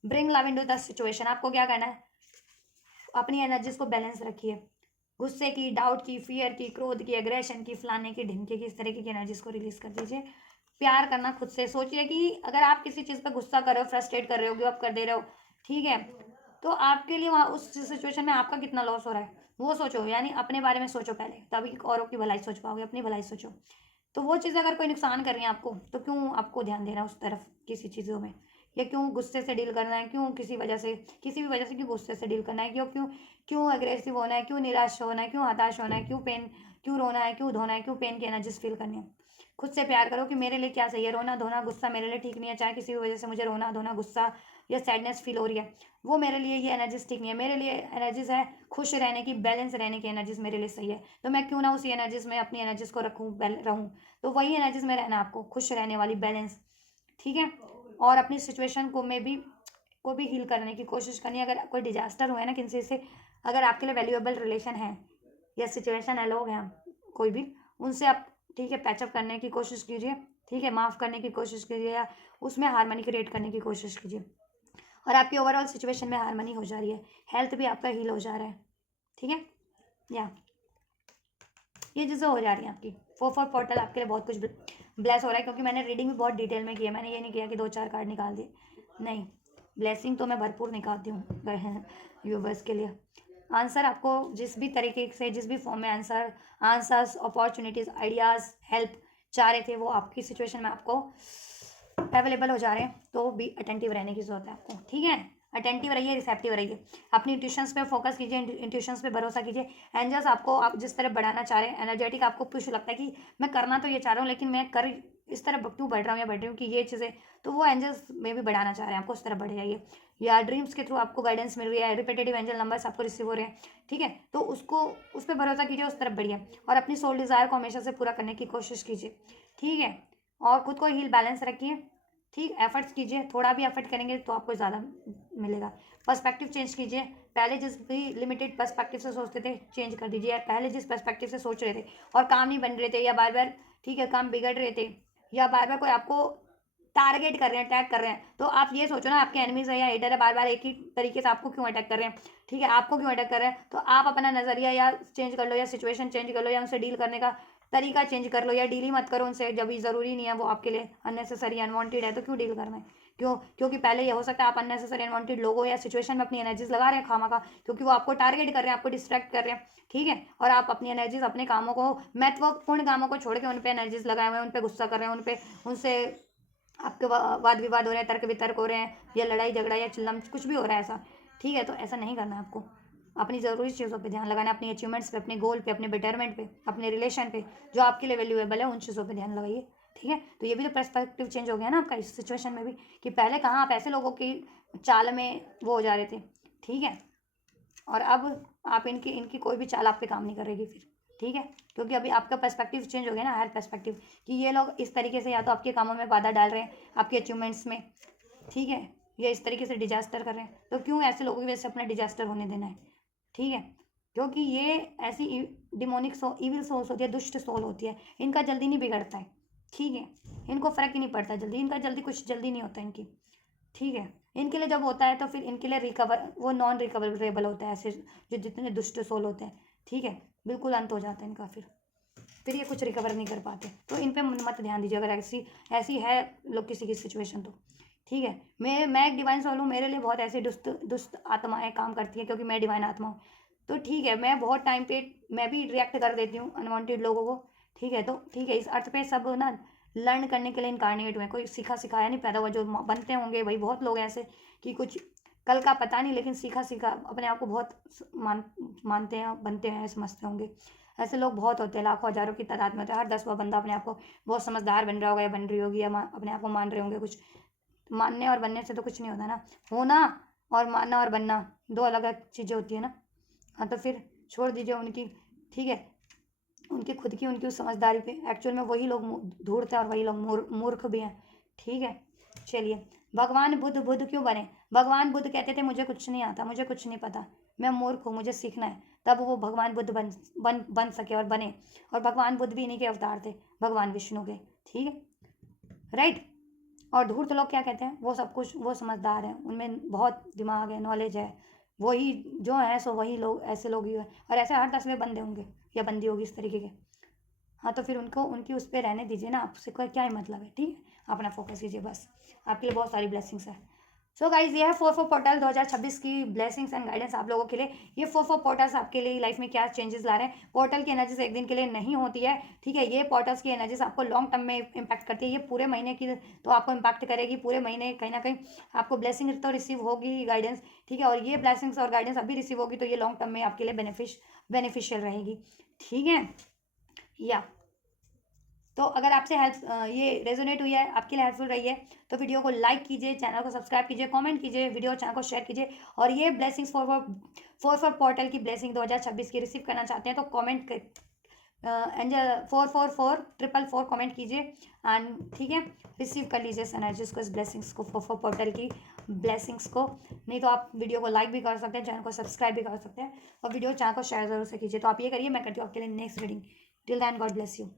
Bring love into the situation, आपको क्या करना है, अपनी एनर्जीज को बैलेंस रखिए, गुस्से की, डाउट की, फियर की, क्रोध की, एग्रेशन की, फलाने की, ढिमके की, इस तरीके की एनर्जीज को रिलीज कर दीजिए, प्यार करना खुद से, सोचिए कि अगर आप किसी चीज़ पर गुस्सा कर रहे हो, फ्रस्ट्रेट कर रहे हो, गिव अप कर दे रहे हो, ठीक है, तो आपके लिए वहाँ उस सिचुएशन में आपका कितना लॉस हो रहा है वो सोचो, यानी अपने बारे में सोचो पहले, तभी औरों की भलाई सोच पाओगे, अपनी भलाई सोचो, तो वो चीज़ अगर कोई नुकसान कर रही है आपको, तो क्यों आपको ध्यान देना उस तरफ किसी चीज़ों में, या क्यों गुस्से से डील करना है, क्यों किसी वजह से, किसी भी वजह से क्यों गुस्से से डील करना है, क्यों क्यों क्यों अग्रेसिव होना है, क्यों निराश होना है, क्यों हताश होना है, क्यों पेन, क्यों रोना है, क्यों धोना है, क्यों पेन की एनर्जीज फील करनी है। खुद से प्यार करो कि मेरे लिए क्या सही है। रोना धोना गुस्सा मेरे लिए ठीक नहीं है, चाहे किसी भी वजह से मुझे रोना धोना गुस्सा या सैडनेस फील हो रही है, वो मेरे लिए ये एनर्जीज ठीक नहीं है। मेरे लिए एनर्जीज है खुश रहने की, बैलेंस रहने की एनर्जीज मेरे लिए सही है, तो मैं क्यों ना उसी एनर्जीज में अपनी एनर्जीज को रखूँ, रहूँ। तो वही एनर्जीज में रहना आपको, खुश रहने वाली, बैलेंस, ठीक है। और अपनी सिचुएशन को भी हील करने की कोशिश करनी है। अगर कोई डिजास्टर हुआ है ना किसी से, अगर आपके लिए वैल्यूएबल रिलेशन है या सिचुएशन है, लोग हैं कोई भी, उनसे आप, ठीक है, पैचअप करने की कोशिश कीजिए, ठीक है, माफ़ करने की कोशिश कीजिए, या उसमें हारमनी क्रिएट करने की कोशिश कीजिए, और आपकी ओवरऑल सिचुएशन में हारमनी हो जा रही है, हेल्थ भी आपका हील हो जा रहा है, ठीक है। या ये चीज़ें हो जा रही हैं आपकी। 4 पोर्टल आपके लिए बहुत कुछ ब्लेस हो रहा है, क्योंकि मैंने रीडिंग भी बहुत डिटेल में की है। मैंने ये नहीं किया कि 2-4 कार्ड निकाल दिए, नहीं, ब्लेसिंग तो मैं भरपूर निकालती हूँ व्यूवर्स के लिए। आंसर आपको जिस भी तरीके से, जिस भी फॉर्म में आंसर्स, अपॉर्चुनिटीज़, आइडियाज़, हेल्प चाह रहे थे, वो आपकी सिचुएशन में आपको अवेलेबल हो जा रहे हैं। तो भी अटेंटिव रहने की ज़रूरत है आपको, ठीक है। अटेंटिव रहिए, रिसेप्टिव रहिए, अपनी इंट्यूशंस पे फोकस कीजिए, इंट्यूशंस पे भरोसा कीजिए। एंजल्स आपको, आप जिस तरफ बढ़ाना चाह रहे हैं, एनर्जेटिक आपको कुछ लगता है कि मैं करना तो ये चाह रहा हूँ, लेकिन मैं कर इस तरफ क्यों बढ़ रहा हूँ या बढ़ रही हूँ कि ये चीज़ें, तो वो एंजल्स में भी बढ़ाना चाह रहे हैं आपको, उस तरफ बढ़ जाइए। या ड्रीम्स के थ्रू आपको गाइडेंस मिल रही है, रिपीटेटिव एंजल नंबर्स आपको रिसीव हो रहे हैं, ठीक है, तो उसको, उस पर भरोसा कीजिए, उस तरफ बढ़िए, और अपनी सोल डिज़ायर को हमेशा से पूरा करने की कोशिश कीजिए, ठीक है। और खुद को हील बैलेंस रखिए, ठीक, एफर्ट्स कीजिए, थोड़ा भी एफर्ट करेंगे तो आपको ज़्यादा मिलेगा। पर्सपेक्टिव चेंज कीजिए, पहले जिस भी लिमिटेड पर्सपेक्टिव से सोचते थे, चेंज कर दीजिए। पहले जिस पर्सपेक्टिव से सोच रहे थे और काम नहीं बन रहे थे, या बार बार, ठीक है, काम बिगड़ रहे थे, या बार बार कोई आपको टारगेट कर रहे हैं, अटैक कर रहे हैं, तो आप ये सोचो ना, आपके एनिमीज है या हेटर है, बार बार एक ही तरीके से आपको क्यों अटैक कर रहे हैं, ठीक है, आपको क्यों अटैक कर रहे हैं, तो आप अपना नज़रिया या चेंज कर लो, या सिचुएशन चेंज कर लो, या उनसे डील करने का तरीका चेंज कर लो, या डील ही मत करो उनसे, जब भी ज़रूरी नहीं है, वो आपके लिए अननेसेसरी अनवांटेड है, तो क्यों डील करना है, क्यों, क्योंकि पहले ये हो सकता है आप अननेसेसरी अनवांटेड लोगों या सिचुएशन में अपनी एनर्जीज लगा रहे हैं खामा का, क्योंकि वो आपको टारगेट कर रहे हैं, आपको डिस्ट्रैक्ट कर रहे हैं, ठीक है, और आप अपनी एनर्जीज, अपने कामों को, महत्वपूर्ण कामों को छोड़ के उन पर एनर्जीज लगाए हुए हैं, उन पर गुस्सा कर रहे हैं, उनसे आपके वाद विवाद हो रहे हैं, तर्क वितर्क हो रहे हैं, या लड़ाई झगड़ा या चिल्लम, कुछ भी हो रहा है ऐसा, ठीक है, तो ऐसा नहीं करना है आपको। अपनी ज़रूरी चीज़ों पे ध्यान लगाना है, अपनी अचीवमेंट्स पे, अपने गोल पे, अपने बेटरमेंट पे, अपने रिलेशन पे, जो आपके लिए वैल्यूएबल है, उन चीज़ों पे ध्यान लगाइए, ठीक है। तो ये भी तो पर्सपेक्टिव चेंज हो गया ना आपका इस सिचुएशन में भी, कि पहले कहाँ आप ऐसे लोगों की चाल में वो हो जा रहे थे, ठीक है, और अब आप इनकी इनकी कोई भी चाल आप पे काम नहीं करेगी फिर, ठीक है, क्योंकि अभी आपका पर्सपेक्टिव चेंज हो गया ना, हायर पर्सपेक्टिव, कि ये लोग इस तरीके से या तो आपके कामों में बाधा डाल रहे हैं, आपके अचीवमेंट्स में, ठीक है, या इस तरीके से डिजास्टर कर रहे हैं, तो क्यों ऐसे लोगों की वजह से अपना डिजास्टर होने देना है, ठीक है, क्योंकि ये ऐसी डिमोनिक इविल सोल्स होती है, दुष्ट सोल होती है, इनका जल्दी नहीं बिगड़ता है, ठीक है, इनको फ़र्क ही नहीं पड़ता जल्दी, इनका जल्दी कुछ जल्दी नहीं होता इनकी, ठीक है, इनके लिए जब होता है तो फिर इनके लिए रिकवर, वो नॉन रिकवरेबल होता है, ऐसे जो जितने दुष्ट सोल होते हैं, ठीक है, बिल्कुल अंत हो जाता है इनका, फिर ये कुछ रिकवर नहीं कर पाते, तो इन पे मत ध्यान दीजिए, अगर ऐसी ऐसी है लोग किसी की सिचुएशन, तो ठीक है। मैं एक डिवाइन सोल हूँ, मेरे लिए बहुत ऐसी दुष्ट दुष्ट आत्माएं काम करती हैं, क्योंकि मैं डिवाइन आत्मा हूँ, तो ठीक है, मैं बहुत टाइम पे मैं भी रिएक्ट कर देती हूँ अनवांटेड लोगों को, ठीक है, तो ठीक है, इस अर्थ पे सब ना लर्न करने के लिए इनकारनेट हुए, कोई सीखा सिखाया नहीं पैदा हुआ, जो बनते होंगे भाई, बहुत लोग ऐसे कि कुछ कल का पता नहीं, लेकिन सीखा सीखा अपने आप को बहुत मानते हैं, बनते हैं, समझते होंगे, ऐसे लोग बहुत होते हैं, लाखों हज़ारों की तादाद में होते हैं, हर 10वां बंदा अपने आप को बहुत समझदार बन रहा होगा, या बन रही होगी, या अपने आप को मान रहे होंगे, कुछ मानने और बनने से तो कुछ नहीं होता ना, होना और मानना और बनना दो अलग अलग चीज़ें होती है ना, हाँ, तो फिर छोड़ दीजिए उनकी, ठीक है, उनकी खुद की, उनकी उस समझदारी पे, एक्चुअल में वही लोग धूर्त हैं और वही लोग मूर्ख भी हैं, ठीक है। चलिए, भगवान बुद्ध क्यों बने? भगवान बुद्ध कहते थे मुझे कुछ नहीं आता, मुझे कुछ नहीं पता, मैं मूर्ख हूँ, मुझे सीखना है, तब वो भगवान बुद्ध बन सके और बने, और भगवान बुद्ध भी इन्हीं के अवतार थे, भगवान विष्णु के, ठीक है, राइट। और धूर्त लोग क्या कहते हैं? वो सब कुछ, वो समझदार हैं, उनमें बहुत दिमाग है, नॉलेज है, वही जो है सो वही लोग, ऐसे लोग ही हैं, और ऐसे हर 10वें बंदे होंगे या बंदी होगी इस तरीके के, हाँ, तो फिर उनको उनकी उस पर रहने दीजिए ना, आपसे कोई क्या ही मतलब है, ठीक है, अपना फोकस कीजिए बस, आपके लिए बहुत सारी ब्लेसिंग्स है। सो गाइज ये है 4 पोर्टल 2026 की ब्लेसिंग्स एंड गाइडेंस आप लोगों के लिए। ये 4 पोर्टल्स आपके लिए लाइफ में क्या चेंजेस ला रहे हैं। पोर्टल की एनर्जीज एक दिन के लिए नहीं होती है, ठीक है। ये पोर्टल्स की एनर्जीज आपको लॉन्ग टर्म में इम्पैक्ट करती है। ये पूरे महीने की तो आपको इम्पैक्ट करेगी, पूरे महीने कहीं ना कहीं आपको ब्लेसिंग तो रिसीव होगी, गाइडेंस, ठीक है। और ये ब्लेसिंग्स और गाइडेंस अभी रिसीव होगी तो ये लॉन्ग टर्म में आपके लिए बेनिफिशियल रहेगी, ठीक है। या तो अगर आपसे हेल्प ये रेजोनेट हुई है, आपके लिए हेल्पफुल रही है, तो वीडियो को लाइक कीजिए, चैनल को सब्सक्राइब कीजिए, कमेंट कीजिए, वीडियो चैनल को शेयर कीजिए। और ये ब्लेसिंग्स फॉर पोर्टल की ब्लेसिंग 2026 की रिसीव करना चाहते हैं तो कमेंट एंजल 44444 कमेंट कीजिए एंड ठीक है, रिसीव कर लीजिए इस एनर्जीज को, इस ब्लेसिंग्स को, फॉर पोर्टल की ब्लेसिंग्स को। नहीं तो आप वीडियो को लाइक भी कर सकते हैं, चैनल को सब्सक्राइब भी कर सकते हैं और वीडियो चैनल को शेयर जरूर से कीजिए। तो आप ये करिए, मैं करती हूँ आपके लिए next reading. Till then God bless you.